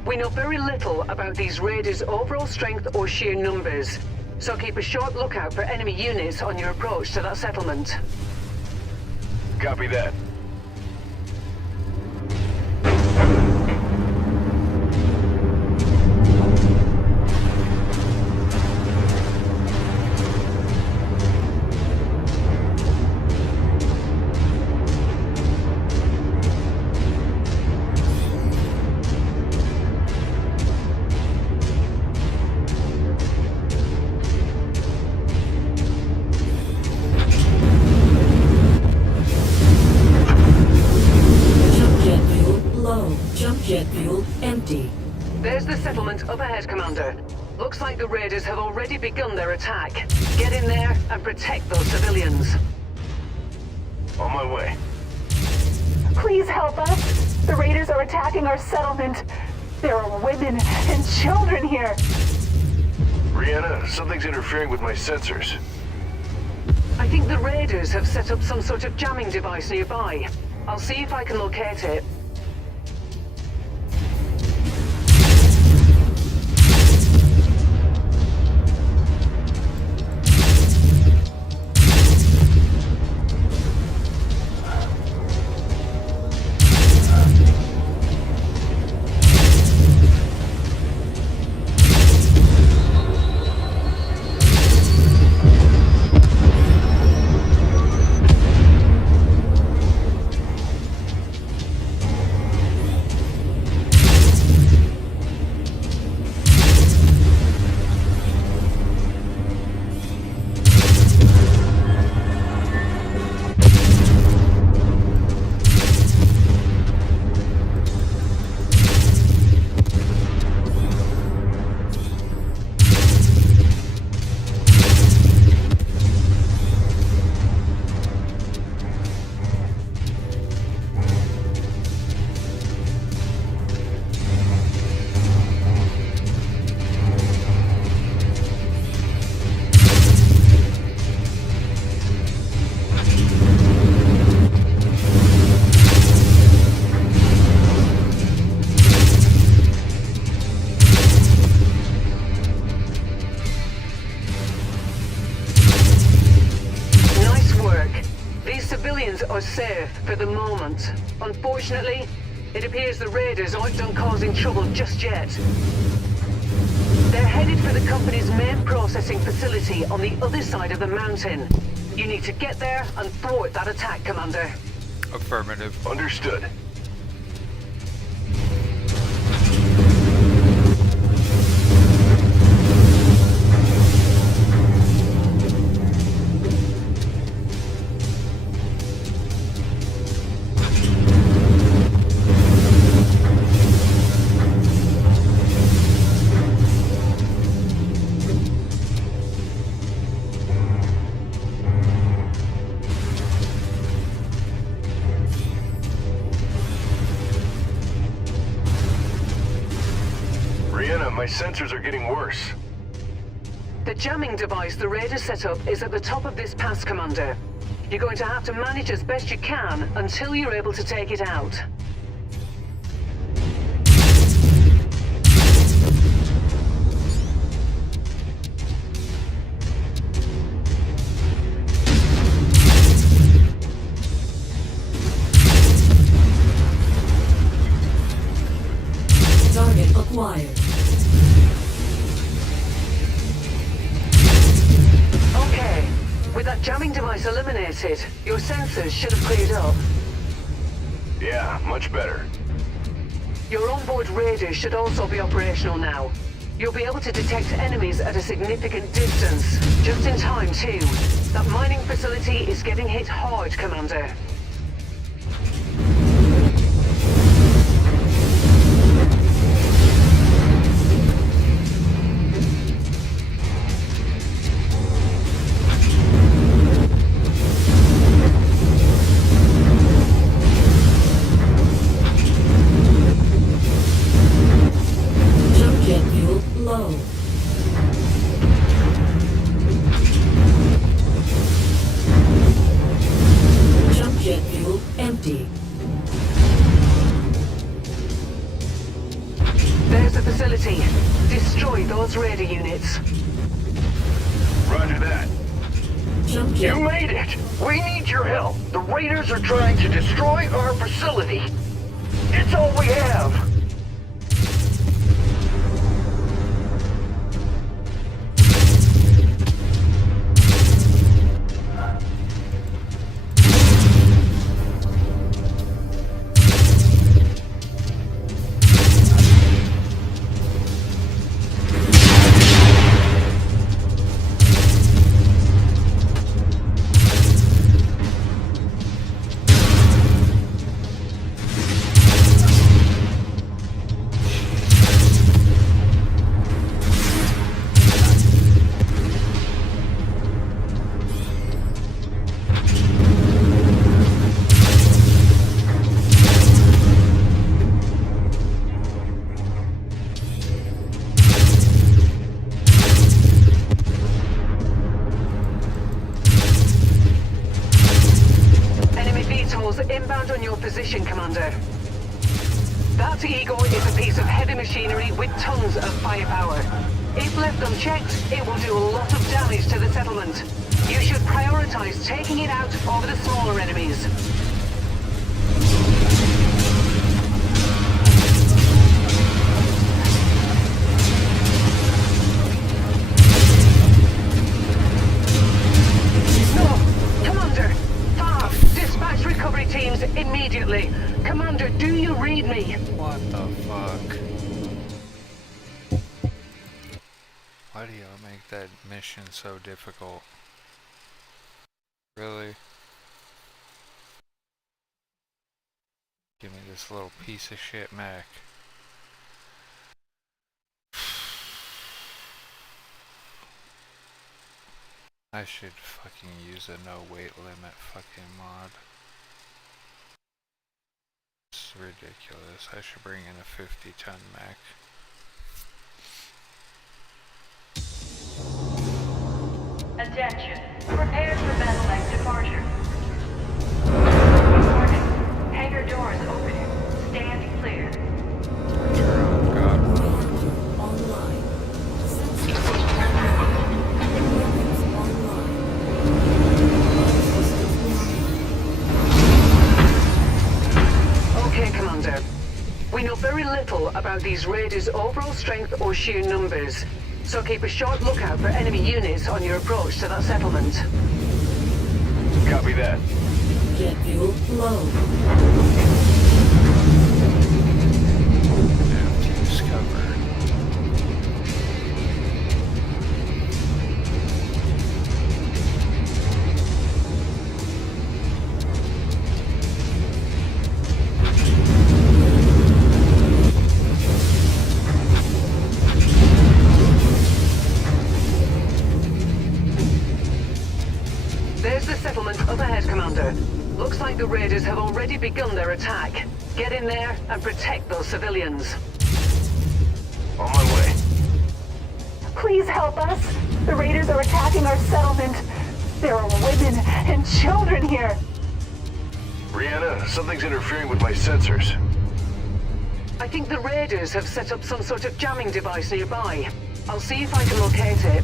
We know very little about these raiders' overall strength or sheer numbers, so keep a sharp lookout for enemy units on your approach to that settlement. Copy that. Jet fuel empty. There's the settlement up ahead, Commander. Looks like the raiders have already begun their attack. Get in there and protect those civilians. On my way. Please help us. The raiders are attacking our settlement. There are women and children here. Rihanna, something's interfering with my sensors. I think the raiders have set up some sort of jamming device nearby. I'll see if I can locate it. Are safe for the moment. Unfortunately, it appears the raiders aren't done causing trouble just yet. They're headed for the company's main processing facility on the other side of the mountain. You need to get there and thwart that attack, Commander. Affirmative. Understood. My sensors are getting worse. The jamming device the raiders set up is at the top of this pass, Commander. You're going to have to manage as best you can until you're able to take it out. Target acquired. Okay. With that jamming device eliminated, your sensors should have cleared up. Yeah, much better. Your onboard radar should also be operational now. You'll be able to detect enemies at a significant distance. Just in time, too. That mining facility is getting hit hard, Commander. facility. Destroy those raider units. Roger that. Jump You jet. made it! We need your help. The raiders are trying to destroy our facility. It's all we have. Inbound on your position, Commander. That Eagle is a piece of heavy machinery with tons of firepower. If left unchecked, it will do a lot of damage to the settlement. You should prioritize taking it out over the smaller enemies. Recovery teams immediately. Commander, do you read me? What the fuck? Why do y'all make that mission so difficult? Really? Give me this little piece of shit mech. I should fucking use a no weight limit fucking mod. It's ridiculous. I should bring in a 50-ton mech. Attention. Prepare for battle-like departure. Warning. Hangar doors opening. Stand clear. Okay, Commander. We know very little about these raiders' overall strength or sheer numbers, so keep a sharp lookout for enemy units on your approach to that settlement. Copy that. Jet fuel low. Empty discovered. There's the settlement up ahead, Commander. Looks like the raiders have already begun their attack. Get in there and protect those civilians. On my way. Please help us. The raiders are attacking our settlement. There are women and children here. Brianna, something's interfering with my sensors. I think the raiders have set up some sort of jamming device nearby. I'll see if I can locate it.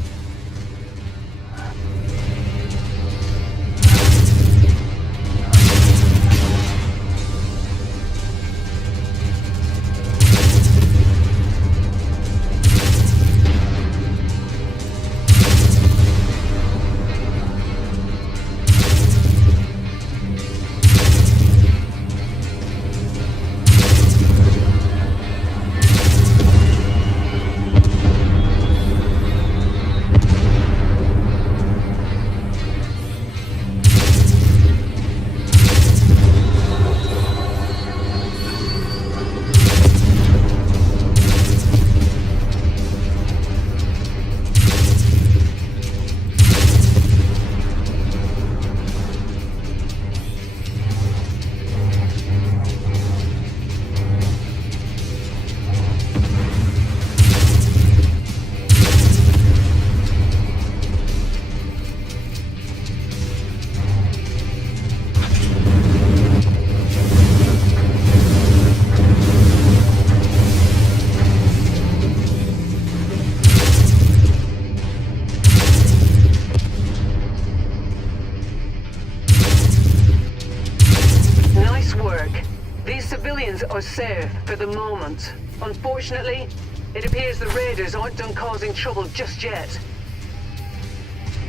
safe for the moment. Unfortunately, it appears the raiders aren't done causing trouble just yet.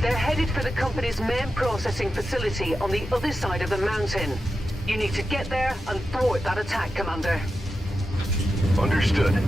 They're headed for the company's main processing facility on the other side of the mountain. You need to get there and thwart that attack, Commander. Understood.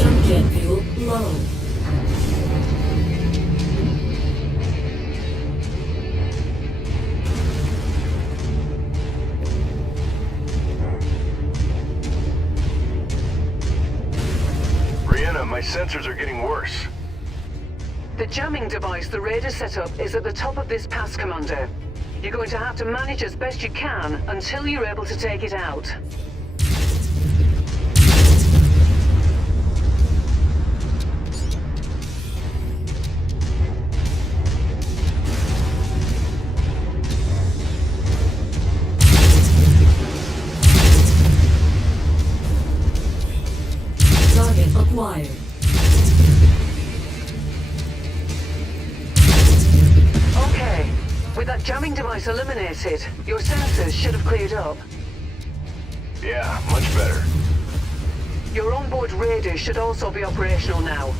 Jump jet fuel low. Brianna, my sensors are getting worse. The jamming device the raiders set up is at the top of this pass, Commander. You're going to have to manage as best you can until you're able to take it out. Target acquired. Okay. With that jamming device eliminated, your sensors should have cleared up. Yeah, much better. Your onboard radar should also be operational now.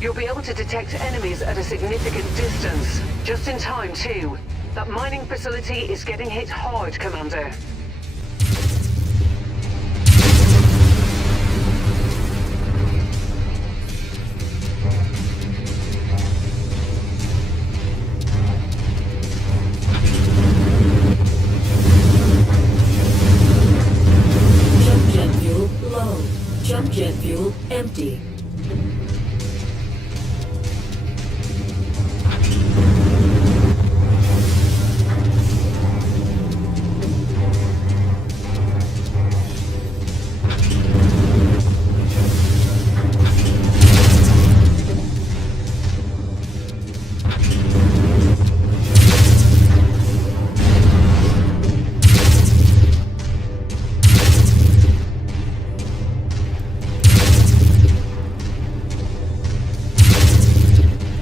You'll be able to detect enemies at a significant distance. Just in time, too. That mining facility is getting hit hard, Commander. Jump jet fuel low. Jump jet fuel empty.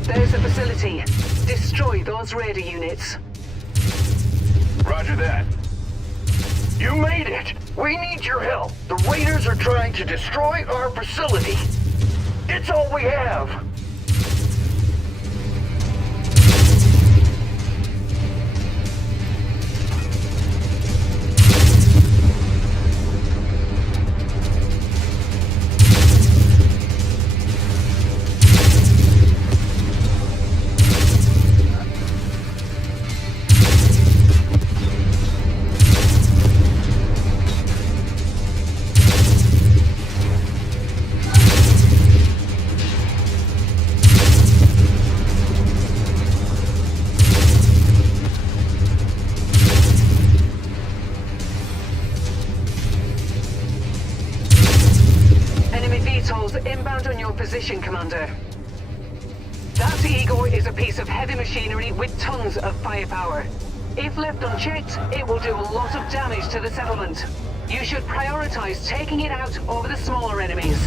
There's the facility. Destroy those radar units. Roger that. You made it! We need your help. The raiders are trying to destroy our facility. It's all we have. Enemy VTOLs inbound on your position, Commander. That Igor is a piece of heavy machinery with tons of firepower. If left unchecked, it will do a lot of damage to the settlement. You should prioritize taking it out over the smaller enemies.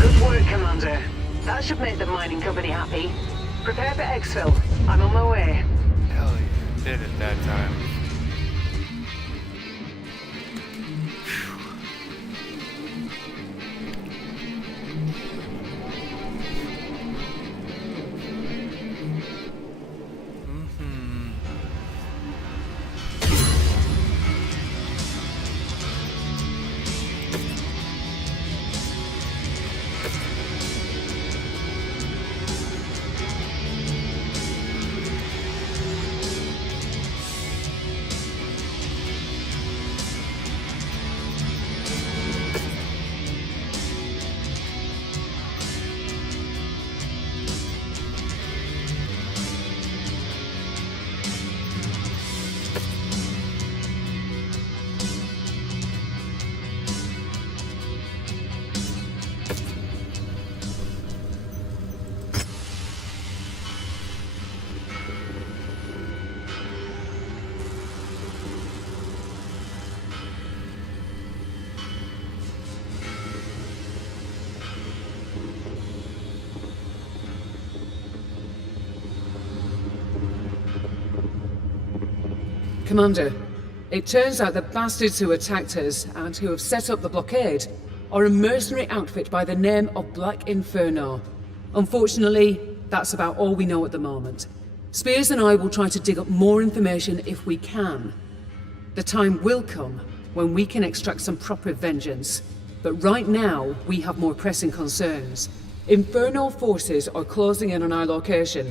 Good work, Commander. That should make the mining company happy. Prepare for exfil. I'm on my way. Hell, you did it that time. Commander, it turns out the bastards who attacked us and who have set up the blockade are a mercenary outfit by the name of Black Inferno. Unfortunately, that's about all we know at the moment. Spears and I will try to dig up more information if we can. The time will come when we can extract some proper vengeance, but right now we have more pressing concerns. Inferno forces are closing in on our location.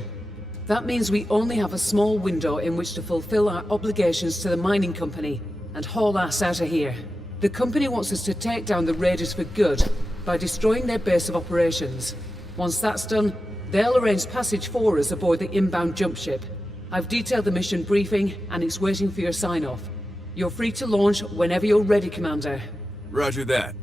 That means we only have a small window in which to fulfill our obligations to the mining company and haul ass out of here. The company wants us to take down the raiders for good by destroying their base of operations. Once that's done, they'll arrange passage for us aboard the inbound jump ship. I've detailed the mission briefing and it's waiting for your sign-off. You're free to launch whenever you're ready, Commander. Roger that.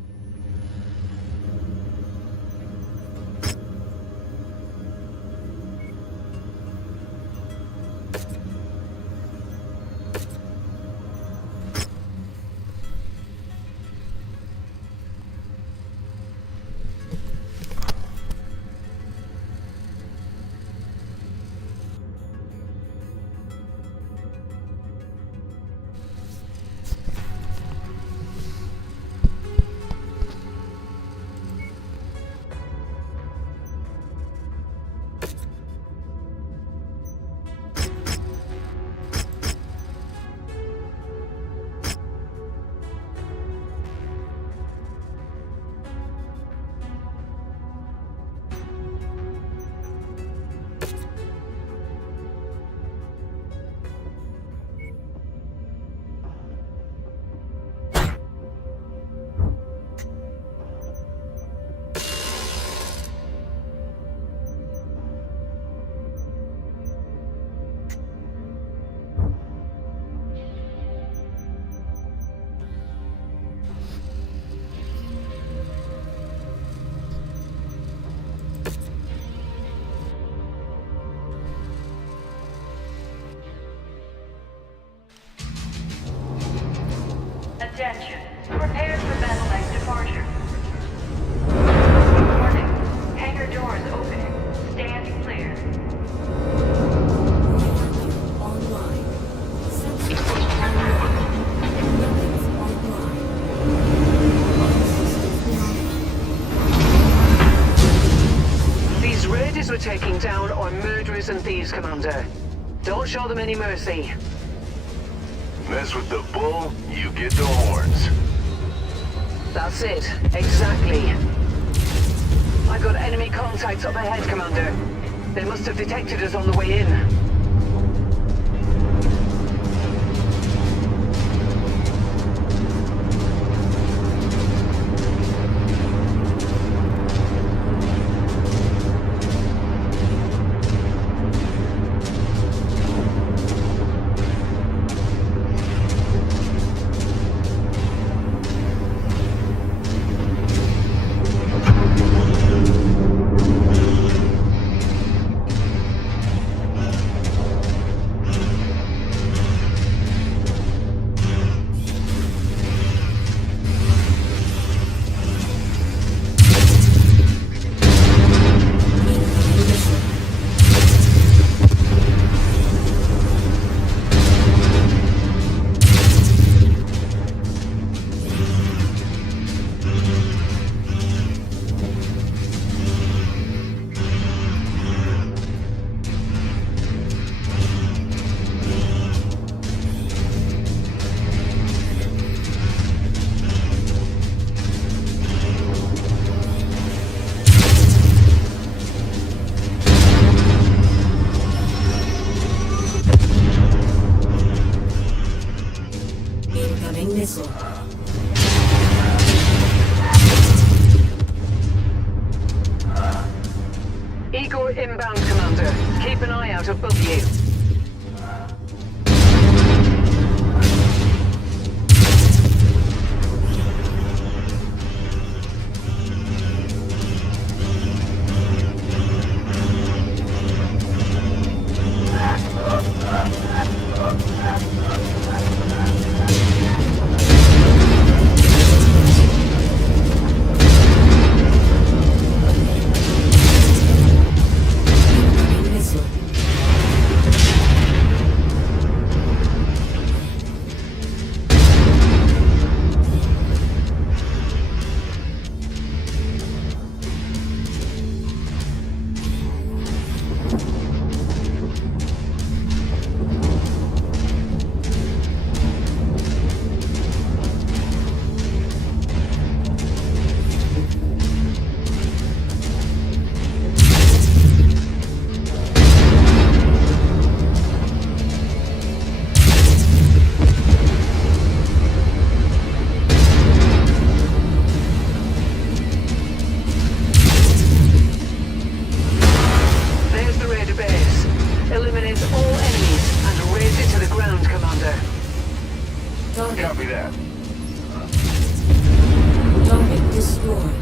Attention. Prepare for battle-like departure. Warning. Hangar doors opening. Stand clear. Online. Sensors online. Weapons online. These raiders we're taking down are murderers and thieves, Commander. Don't show them any mercy. Mess with the bull, you get the horns. That's it. Exactly. I got enemy contacts up ahead, Commander. They must have detected us on the way in. Incoming missile. Igor inbound, Commander. Keep an eye out above you. Target. Copy that. Target destroyed.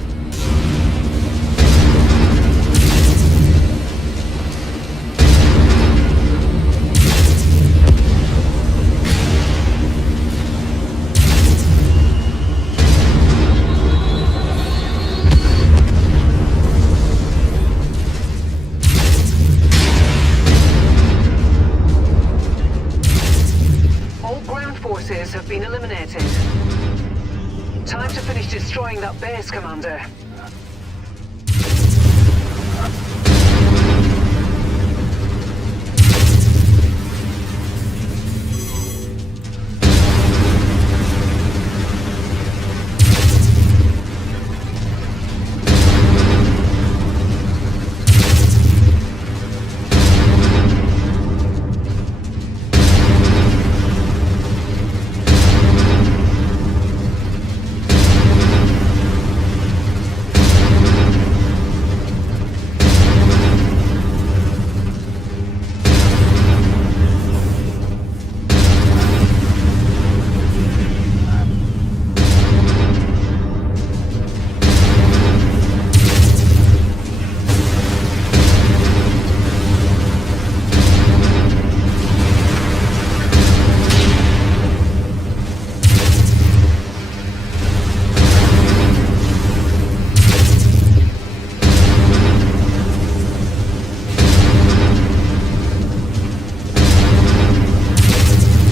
All ground forces have been eliminated. Time to finish destroying that base, Commander.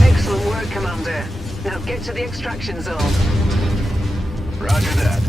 Excellent work, Commander. Now get to the extraction zone. Roger that.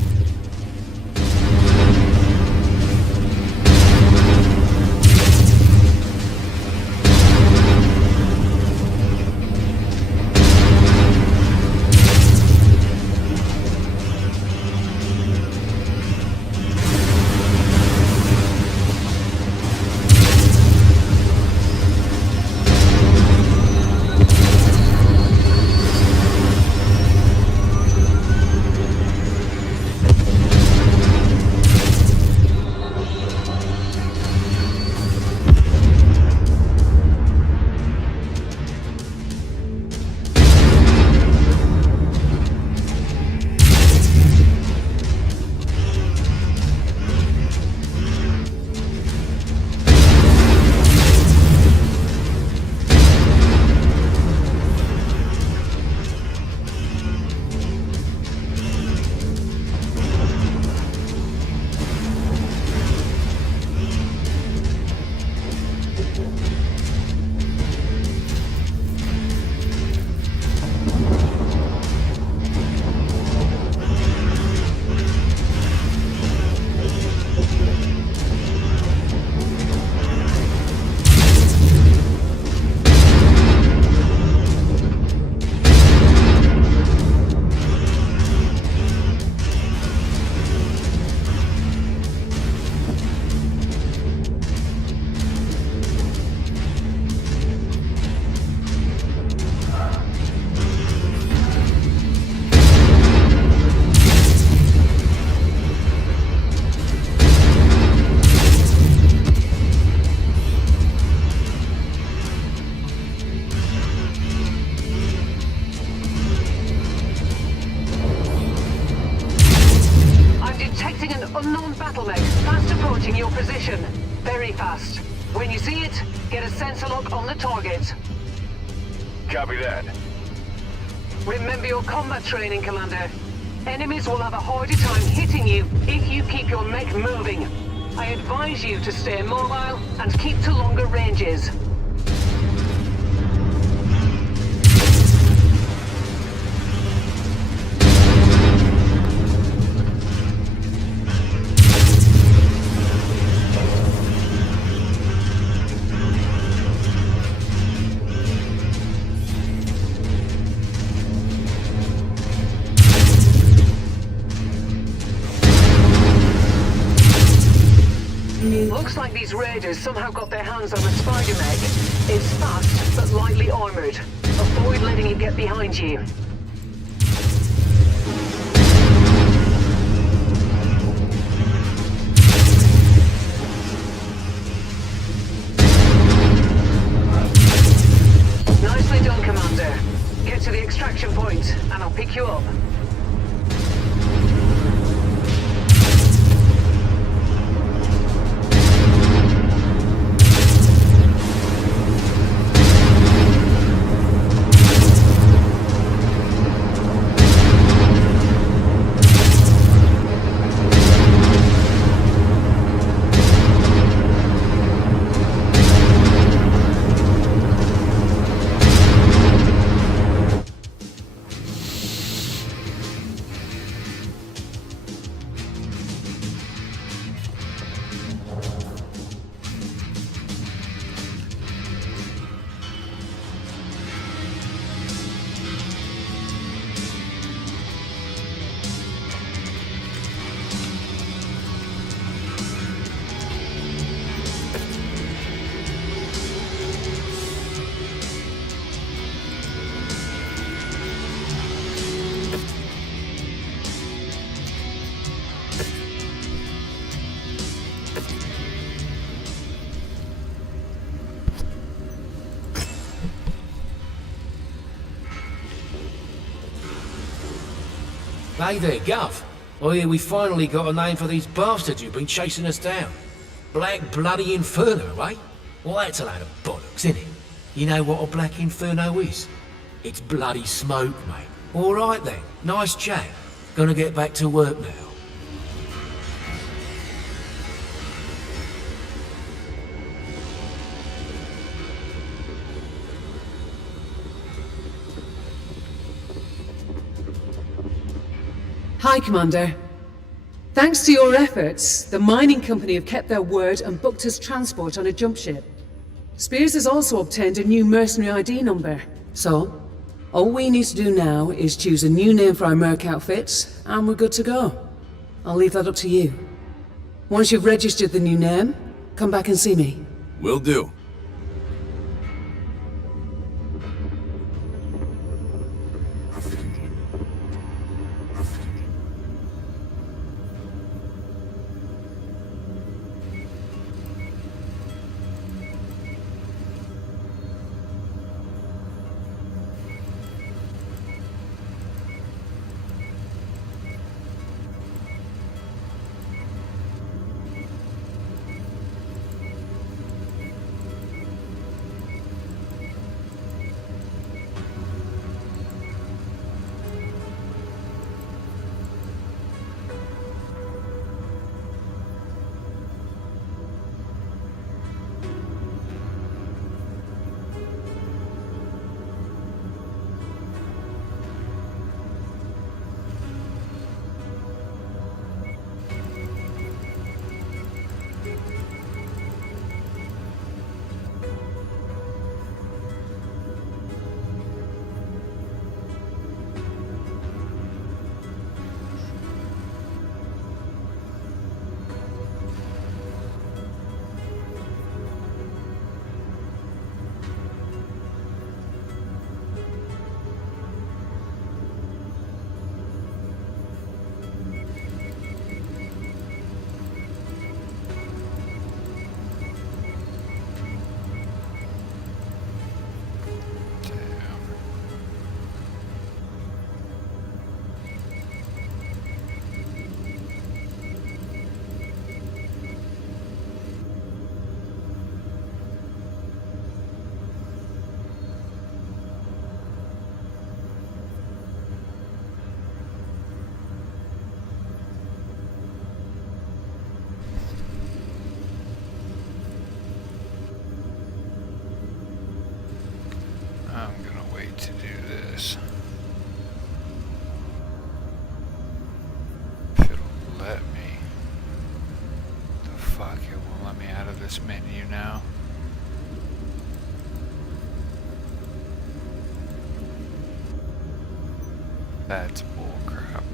Unknown battle mech, fast approaching your position. Very fast. When you see it, get a sensor lock on the target. Copy that. Remember your combat training, Commander. Enemies will have a harder time hitting you if you keep your mech moving. I advise you to stay mobile and keep to longer ranges. Looks like these raiders somehow got their hands on a spider mech. It's fast, but lightly armored. Avoid letting it get behind you. Nicely done, Commander. Get to the extraction point. you up. Hey there, Gov. I hear we finally got a name for these bastards who've been chasing us down. Black Bloody Inferno, eh? Well, that's a load of bollocks, isn't it? You know what a Black Inferno is? It's bloody smoke, mate. All right then, nice chat. Gonna get back to work now. Hi, Commander. Thanks to your efforts, the mining company have kept their word and booked us transport on a jump ship. Spears has also obtained a new mercenary ID number. So, all we need to do now is choose a new name for our merc outfits, and we're good to go. I'll leave that up to you. Once you've registered the new name, come back and see me. Will do. I'm gonna wait to do this. If it'll let me. The fuck, it won't let me out of this menu now. That's bullcrap.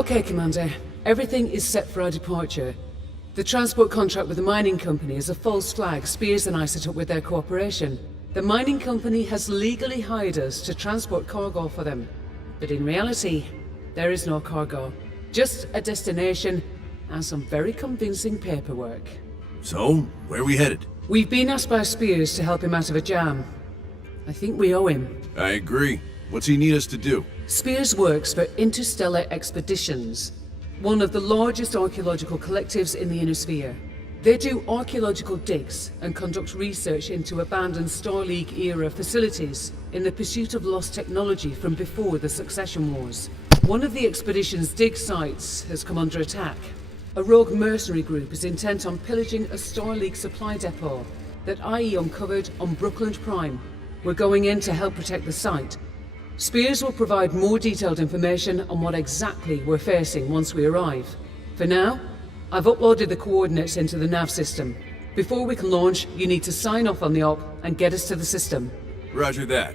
Okay, Commander. Everything is set for our departure. The transport contract with the mining company is a false flag Spears and I set up with their cooperation. The mining company has legally hired us to transport cargo for them. But in reality, there is no cargo. Just a destination and some very convincing paperwork. So, where are we headed? We've been asked by Spears to help him out of a jam. I think we owe him. I agree. What's he need us to do? Spears works for Interstellar Expeditions, one of the largest archaeological collectives in the Inner Sphere. They do archaeological digs and conduct research into abandoned Star League-era facilities in the pursuit of lost technology from before the Succession Wars. One of the expedition's dig sites has come under attack. A rogue mercenary group is intent on pillaging a Star League supply depot that IE uncovered on Brookland Prime. We're going in to help protect the site. Spears will provide more detailed information on what exactly we're facing once we arrive. For now, I've uploaded the coordinates into the nav system. Before we can launch, you need to sign off on the op and get us to the system. Roger that.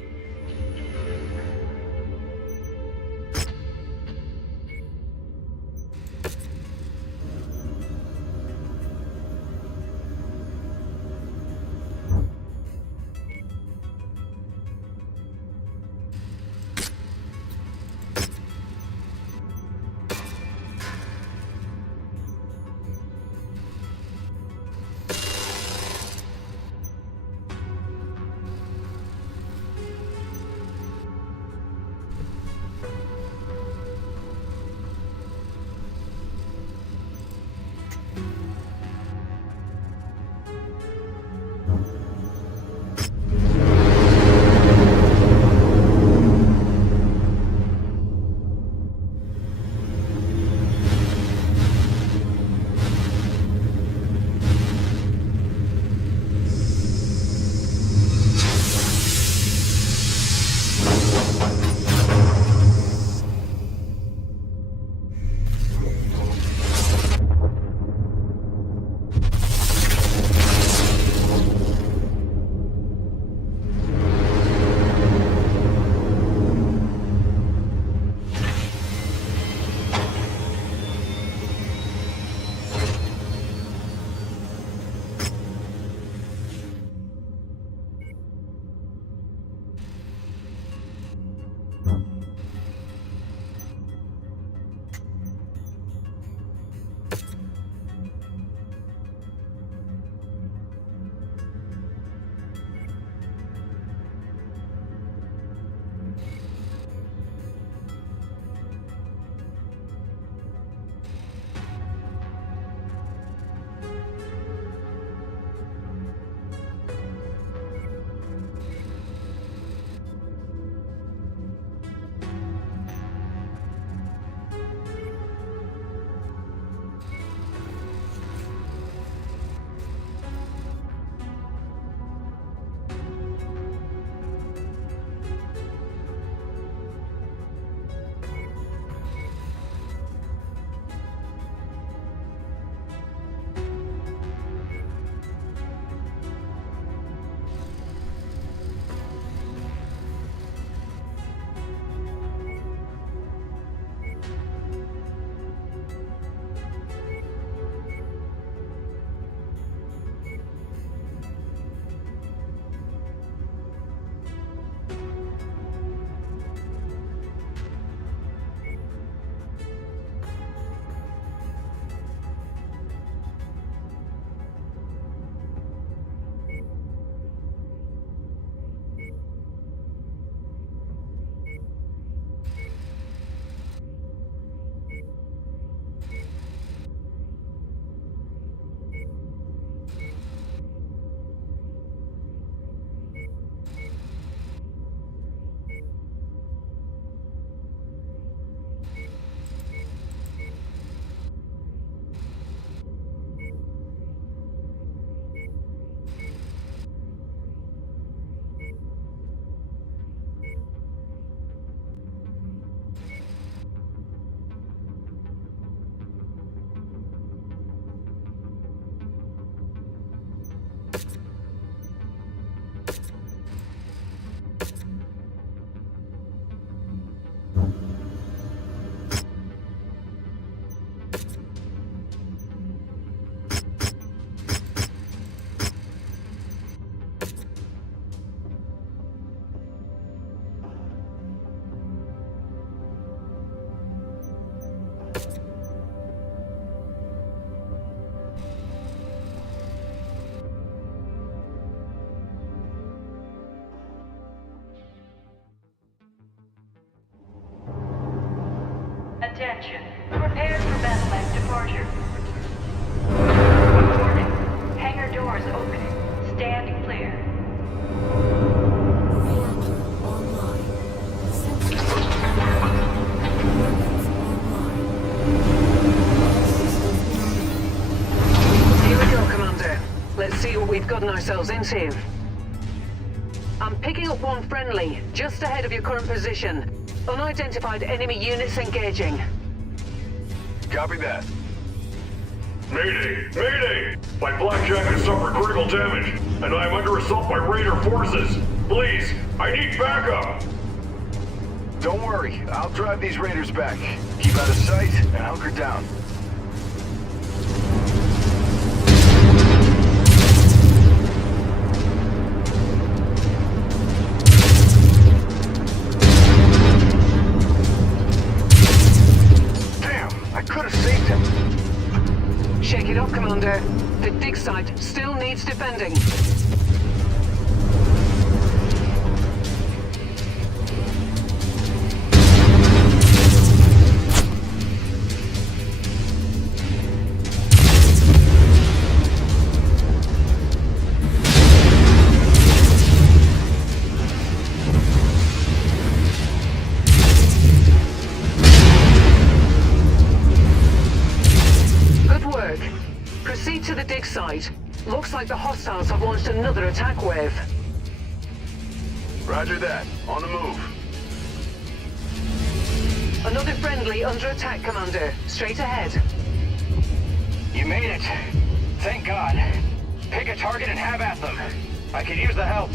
Attention. Prepare for Battle departure. Warning. Hangar doors opening. Stand clear. Reactor online. Sensors online. Weapons online. All systems online. Here we go, Commander. Let's see what we've gotten ourselves into. I'm picking up one friendly, just ahead of your current position. Unidentified enemy units engaging. Copy that. Mayday! Mayday! My Blackjack has suffered critical damage, and I am under assault by Raider forces. Please, I need backup! Don't worry, I'll drive these raiders back. Keep out of sight and hunker down. Shake it up, Commander. The dig site still needs defending. Proceed to the dig site. Looks like the hostiles have launched another attack wave. Roger that. On the move. Another friendly under attack, Commander. Straight ahead. You made it. Thank God. Pick a target and have at them. I could use the help.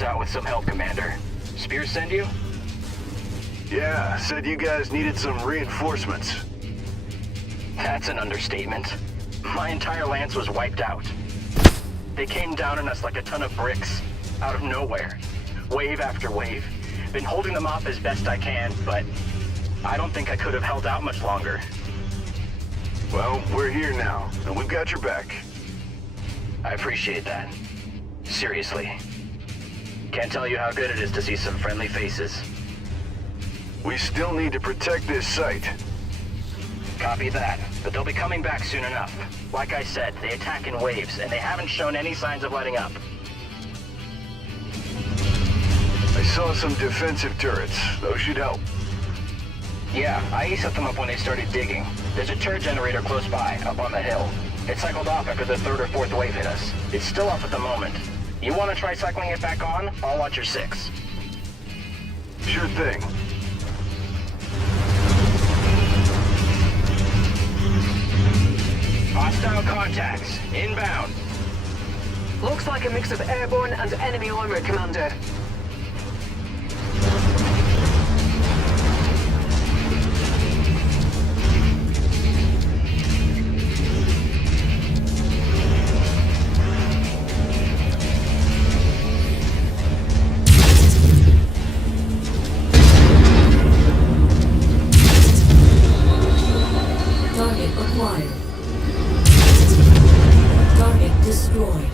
Out with some help, Commander. Spears send you? Yeah, said you guys needed some reinforcements. That's an understatement. My entire lance was wiped out. They came down on us like a ton of bricks, out of nowhere. Wave after wave. Been holding them off as best I can, but I don't think I could have held out much longer. Well, we're here now, and we've got your back. I appreciate that. Seriously. Can't tell you how good it is to see some friendly faces. We still need to protect this site. Copy that, but they'll be coming back soon enough. Like I said, they attack in waves, and they haven't shown any signs of letting up. I saw some defensive turrets. Those should help. Yeah, I set them up when they started digging. There's a turret generator close by, up on the hill. It cycled off after the third or fourth wave hit us. It's still up at the moment. You want to try cycling it back on? I'll watch your 6. Sure thing. Hostile contacts. Inbound. Looks like a mix of airborne and enemy armor, Commander. acquired. Target destroyed.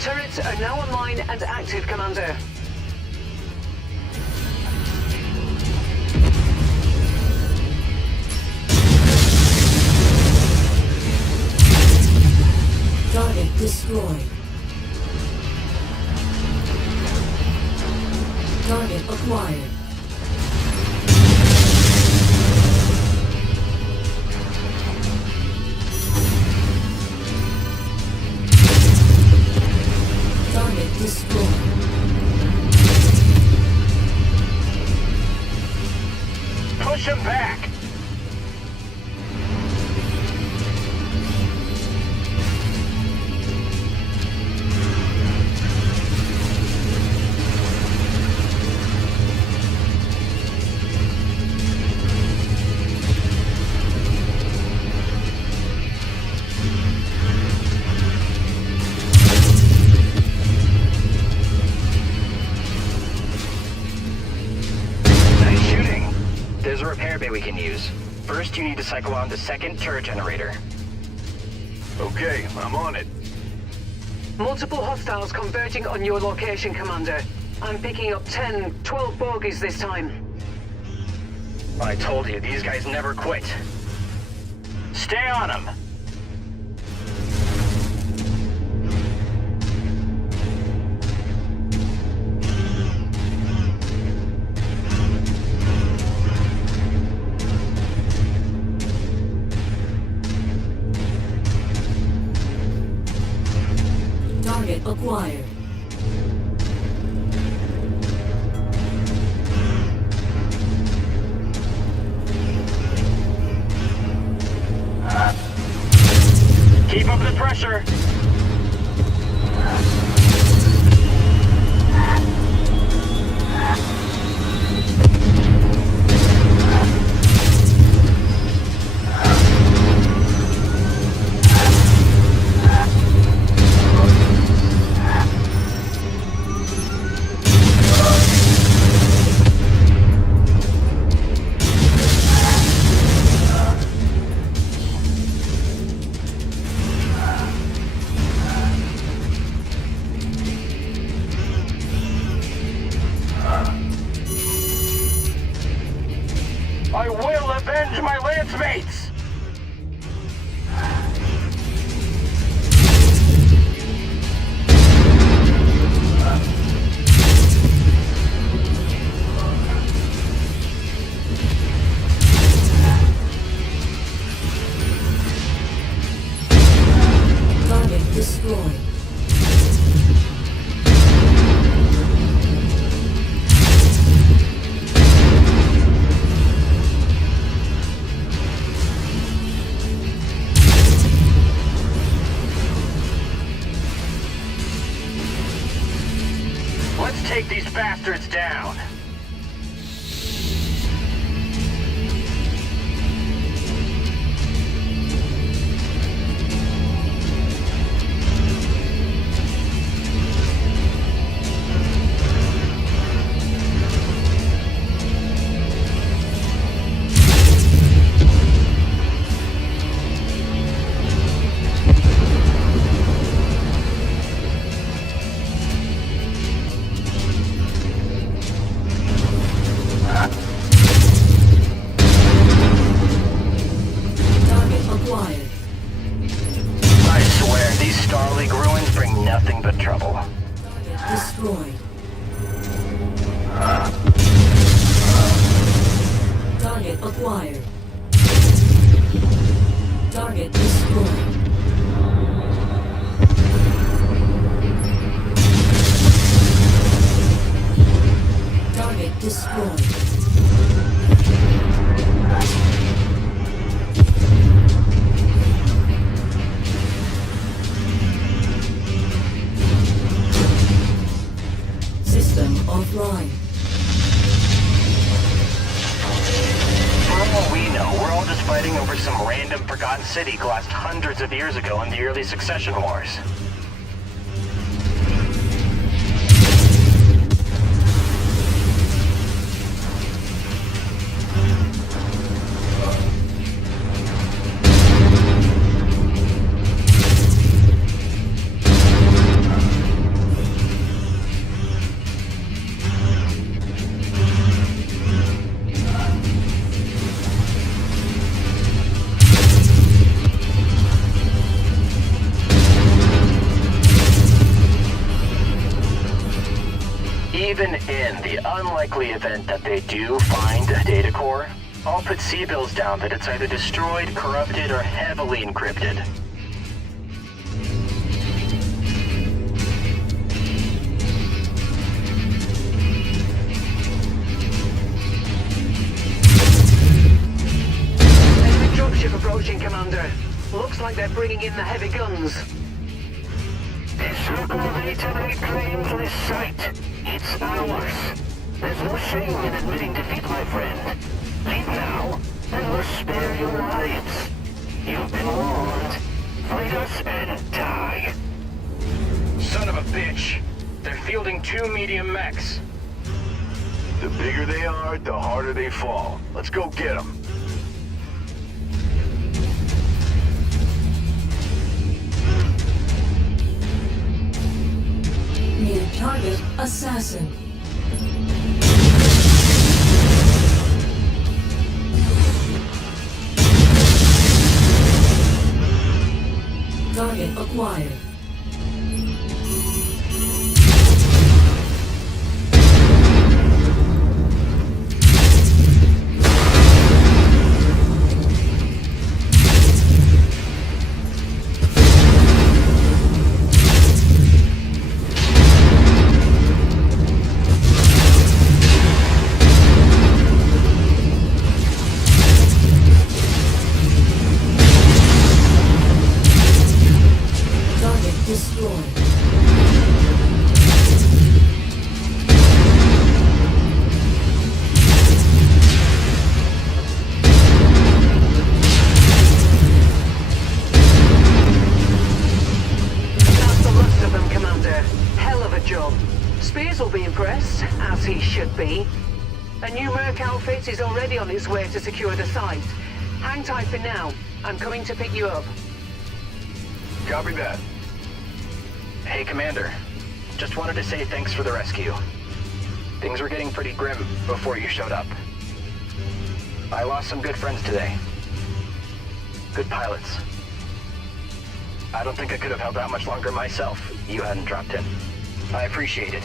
Turrets are now online and active, Commander. Target destroyed. Target acquired. Target destroyed. Push him back! Nice shooting. There's a repair bay we can use. First, you need to cycle on the second turret generator. Okay, I'm on it. Multiple hostiles converging on your location, Commander. I'm picking up 10, 12 bogies this time. I told you, these guys never quit. Stay on them! Target acquired. Keep up the pressure! I will avenge my lance mates! Target destroyed. Let's take these bastards down! Target acquired. I swear, these Star League ruins bring nothing but trouble. Destroyed. Target acquired. Target destroyed. offline. For all we know, we're all just fighting over some random forgotten city collapsed hundreds of years ago in the early succession wars. Even in the unlikely event that they do find a data core, I'll put C-bills down that it's either destroyed, corrupted, or heavily encrypted. Enemy dropship approaching, Commander. Looks like they're bringing in the heavy guns. This circle of 8 claims this site. It's ours. There's no shame in admitting defeat, my friend. Leave now, and we'll spare your lives. You've been warned. Fight us and die. Son of a bitch! They're fielding 2 medium mechs. The bigger they are, the harder they fall. Let's go get them. New target assassin. Target acquired. A new Merc outfit is already on its way to secure the site. Hang tight for now. I'm coming to pick you up. Copy that. Hey, Commander. Just wanted to say thanks for the rescue. Things were getting pretty grim before you showed up. I lost some good friends today. Good pilots. I don't think I could have held out much longer myself if you hadn't dropped in. I appreciate it.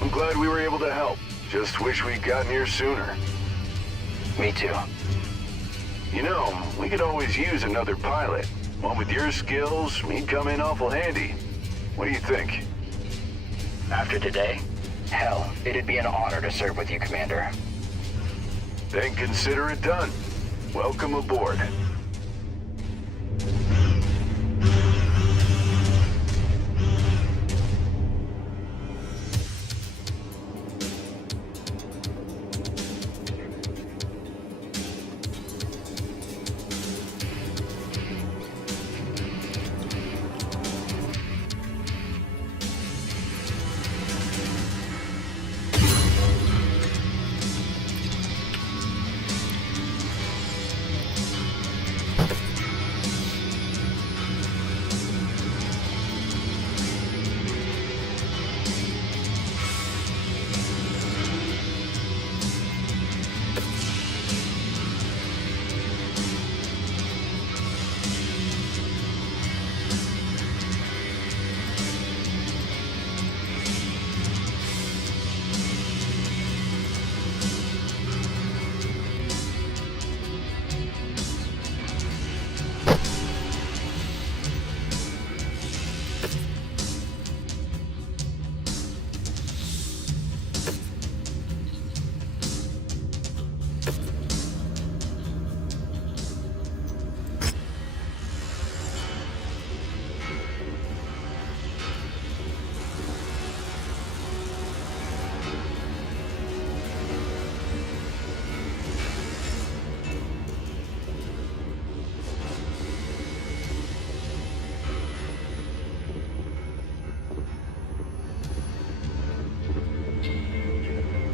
I'm glad we were able to help. Just wish we'd gotten here sooner. Me too. You know, we could always use another pilot. One with your skills, he'd come in awful handy. What do you think? After today? Hell, it'd be an honor to serve with you, Commander. Then consider it done. Welcome aboard.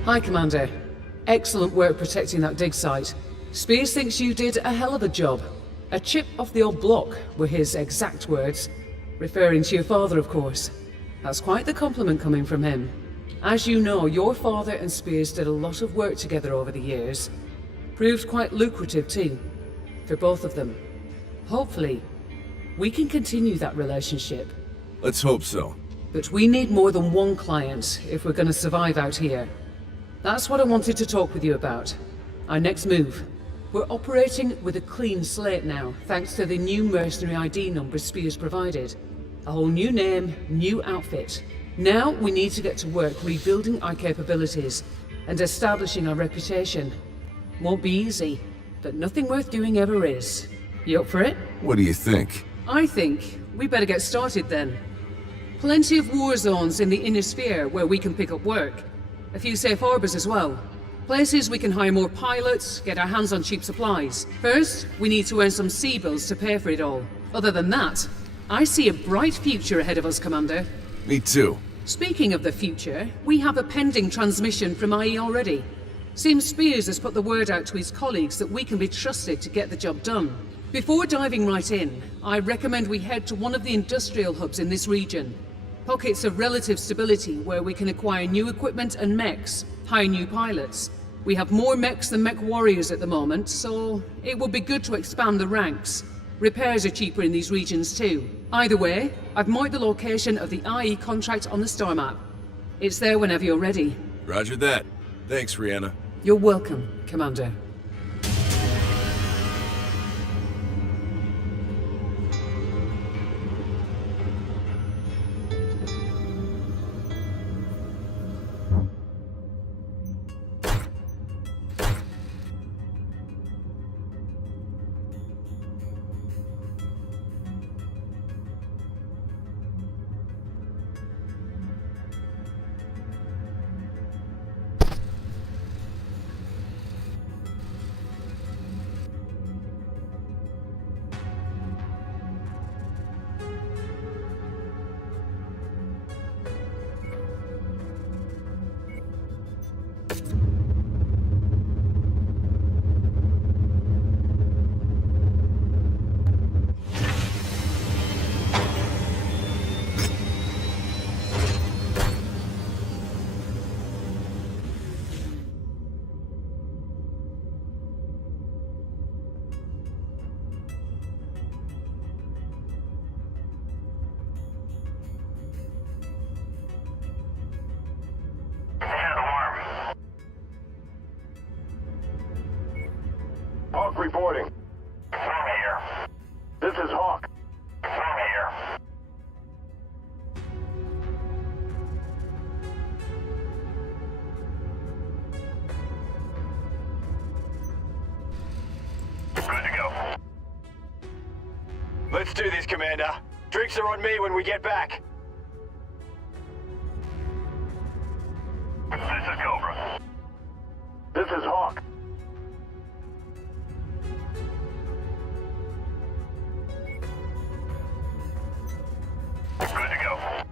Hi, Commander. Excellent work protecting that dig site. Spears thinks you did a hell of a job. A chip off the old block were his exact words. Referring to your father, of course. That's quite the compliment coming from him. As you know, your father and Spears did a lot of work together over the years. Proved quite lucrative too, for both of them. Hopefully, we can continue that relationship. Let's hope so. But we need more than one client if we're going to survive out here. That's what I wanted to talk with you about. Our next move. We're operating with a clean slate now, thanks to the new mercenary ID number Spears provided. A whole new name, new outfit. Now we need to get to work rebuilding our capabilities and establishing our reputation. Won't be easy, but nothing worth doing ever is. You up for it? What do you think? I think we better get started then. Plenty of war zones in the inner sphere where we can pick up work. A few safe harbors as well. Places we can hire more pilots, get our hands on cheap supplies. First, we need to earn some sea bills to pay for it all. Other than that, I see a bright future ahead of us, Commander. Me too. Speaking of the future, we have a pending transmission from IE already. Seems Spears has put the word out to his colleagues that we can be trusted to get the job done. Before diving right in, I recommend we head to one of the industrial hubs in this region. Pockets of relative stability where we can acquire new equipment and mechs, hire new pilots. We have more mechs than Mechwarriors at the moment, so it would be good to expand the ranks. Repairs are cheaper in these regions too. Either way, I've marked the location of the IE contract on the star map. It's there whenever you're ready. Roger that. Thanks, Rihanna. You're welcome, Commander. Hawk reporting. Same here. This is Hawk. Same here. Good to go. Let's do this, Commander. Drinks are on me when we get back. This is Cobra. This is Hawk. Good to go.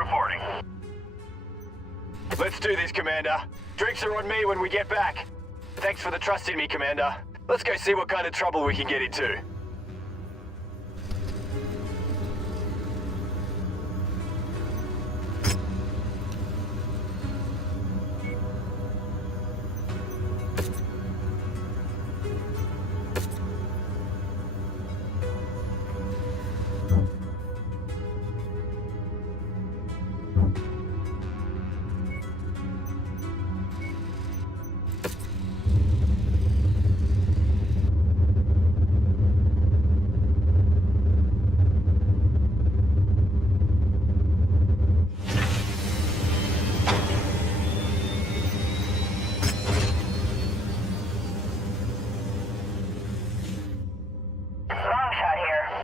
reporting. Let's do this, Commander. Drinks are on me when we get back. Thanks for the trust in me, Commander. Let's go see what kind of trouble we can get into. Long shot here.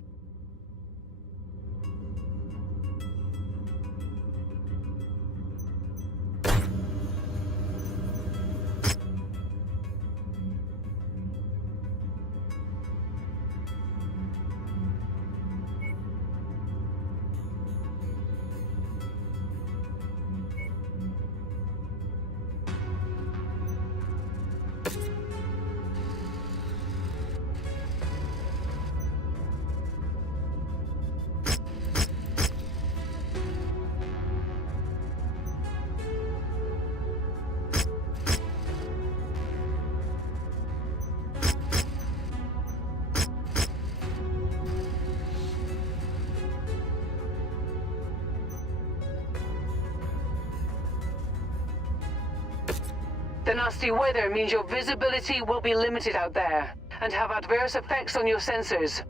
The nasty weather means your visibility will be limited out there, and have adverse effects on your sensors.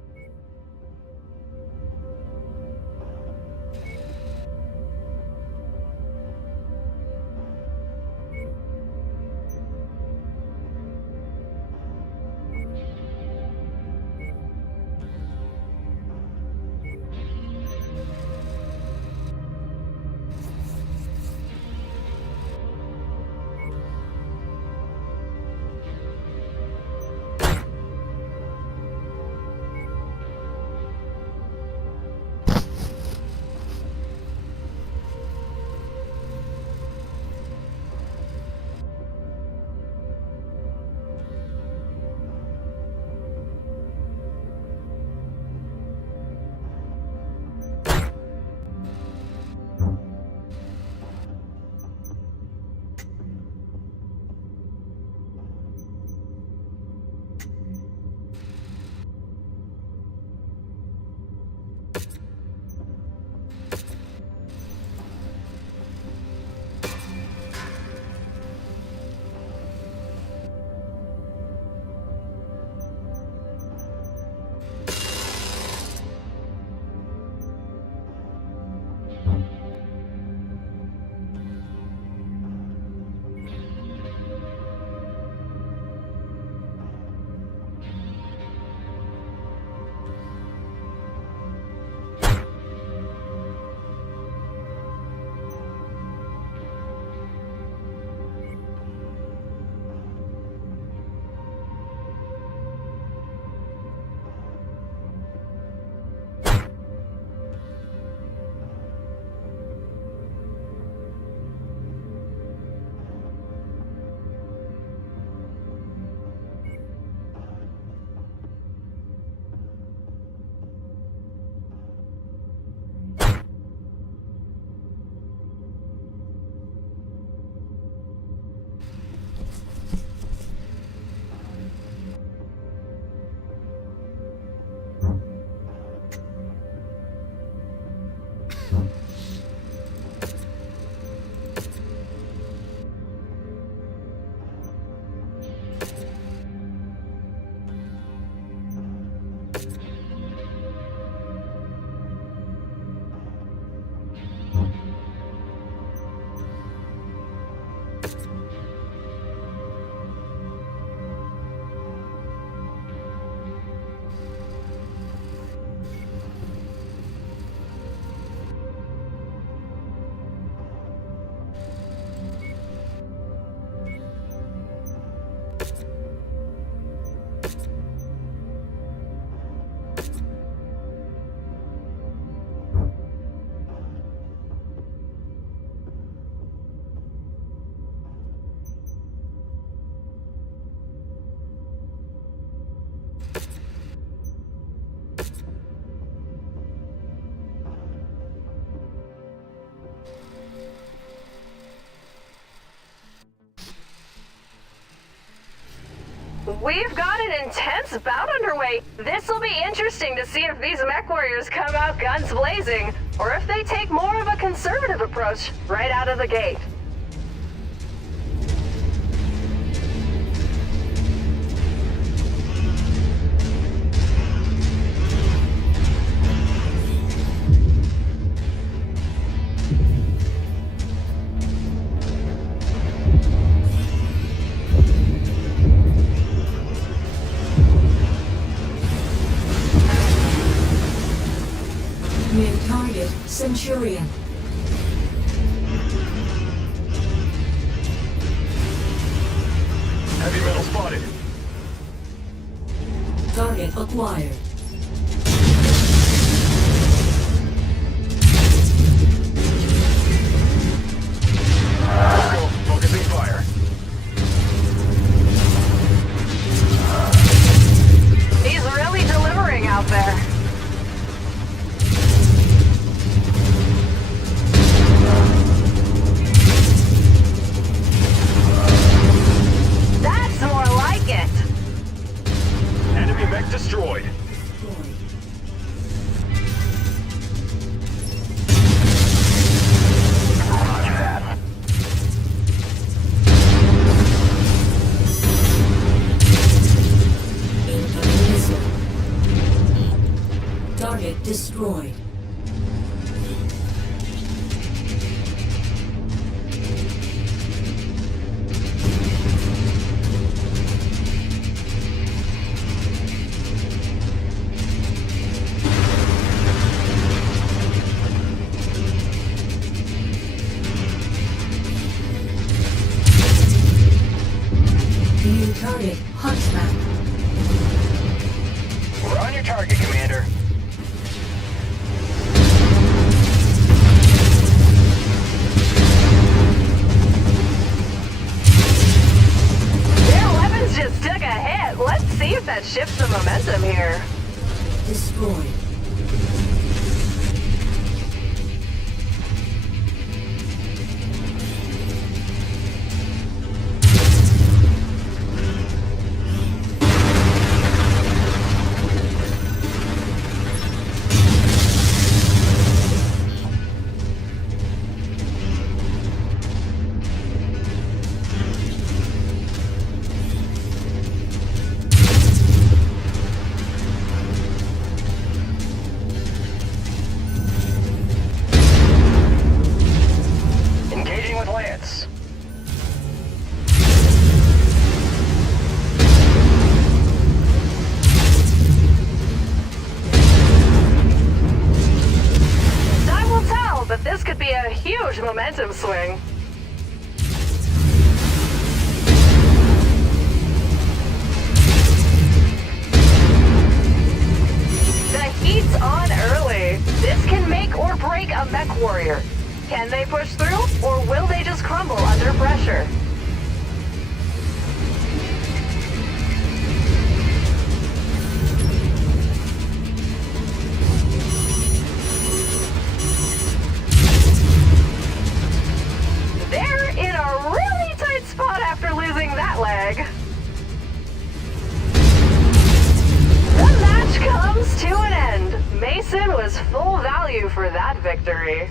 we've got an intense bout underway. This will be interesting to see if these Mechwarriors come out guns blazing, or if they take more of a conservative approach right out of the gate. New target, Centurion. Heavy metal spotted. Target acquired. Let's go. Focusing fire. He's really delivering out there. That's more like it. Enemy mech destroyed. Roger that. Incoming missile. Target destroyed. New target, Hunchback. We're on your target, Commander. Their weapons just took a hit. Let's see if that shifts the momentum here. Destroyed. Engaging with Lance. Time will tell, but this could be a huge momentum swing. The heat's on early. This can make or break a Mechwarrior. Can they push through, or will they just crumble under pressure? They're in a really tight spot after losing that leg. The match comes to an end. Mason was full value for that victory.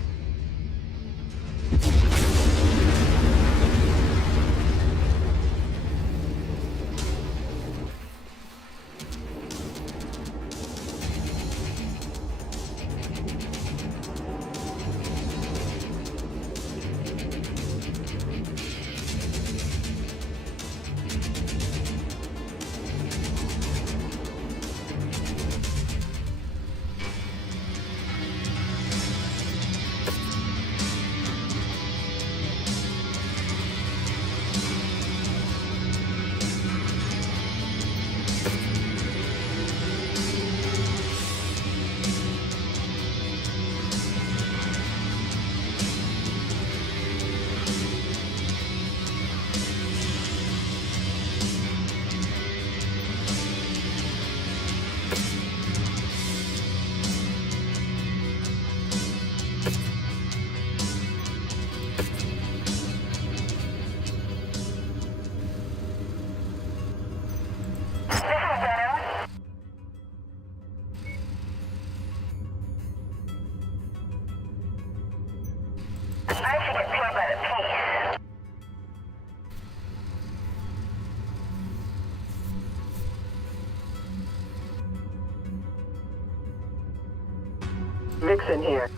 Vixen here.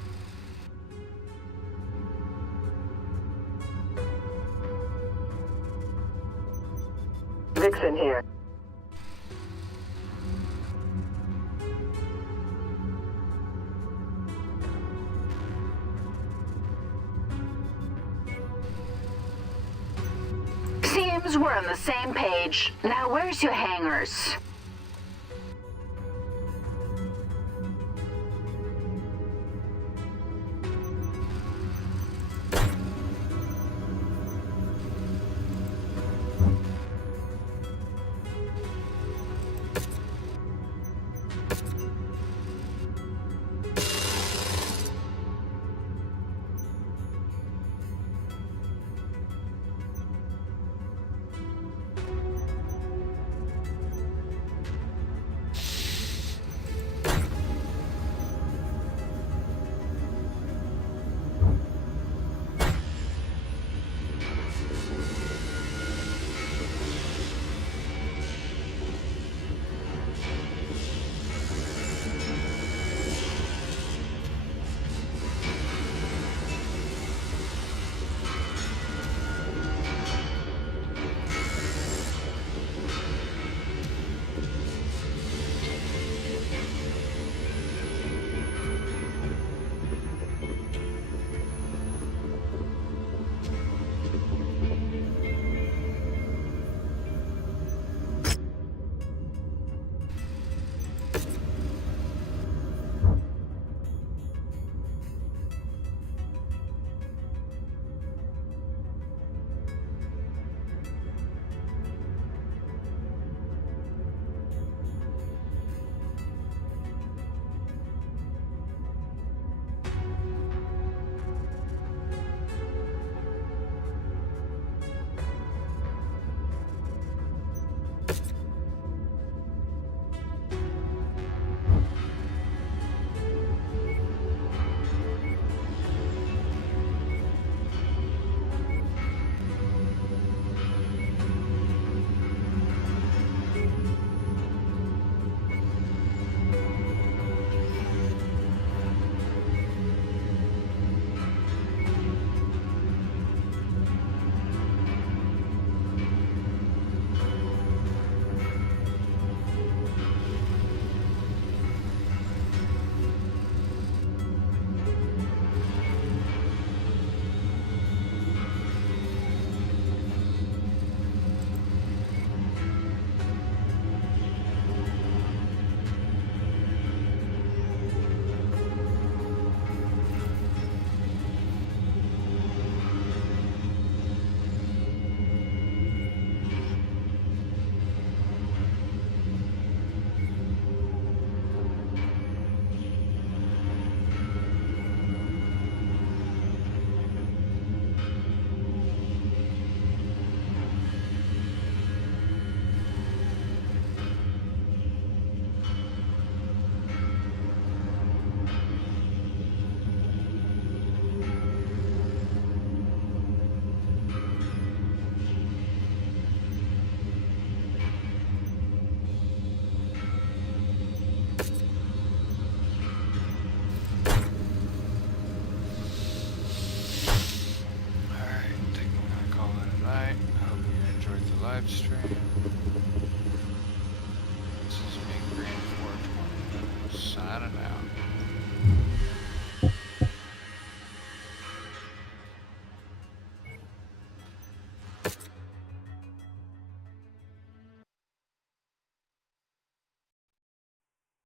Vixen here. Seems we're on the same page. Now where's your hangers? live stream. This is me, Green 420, signing out.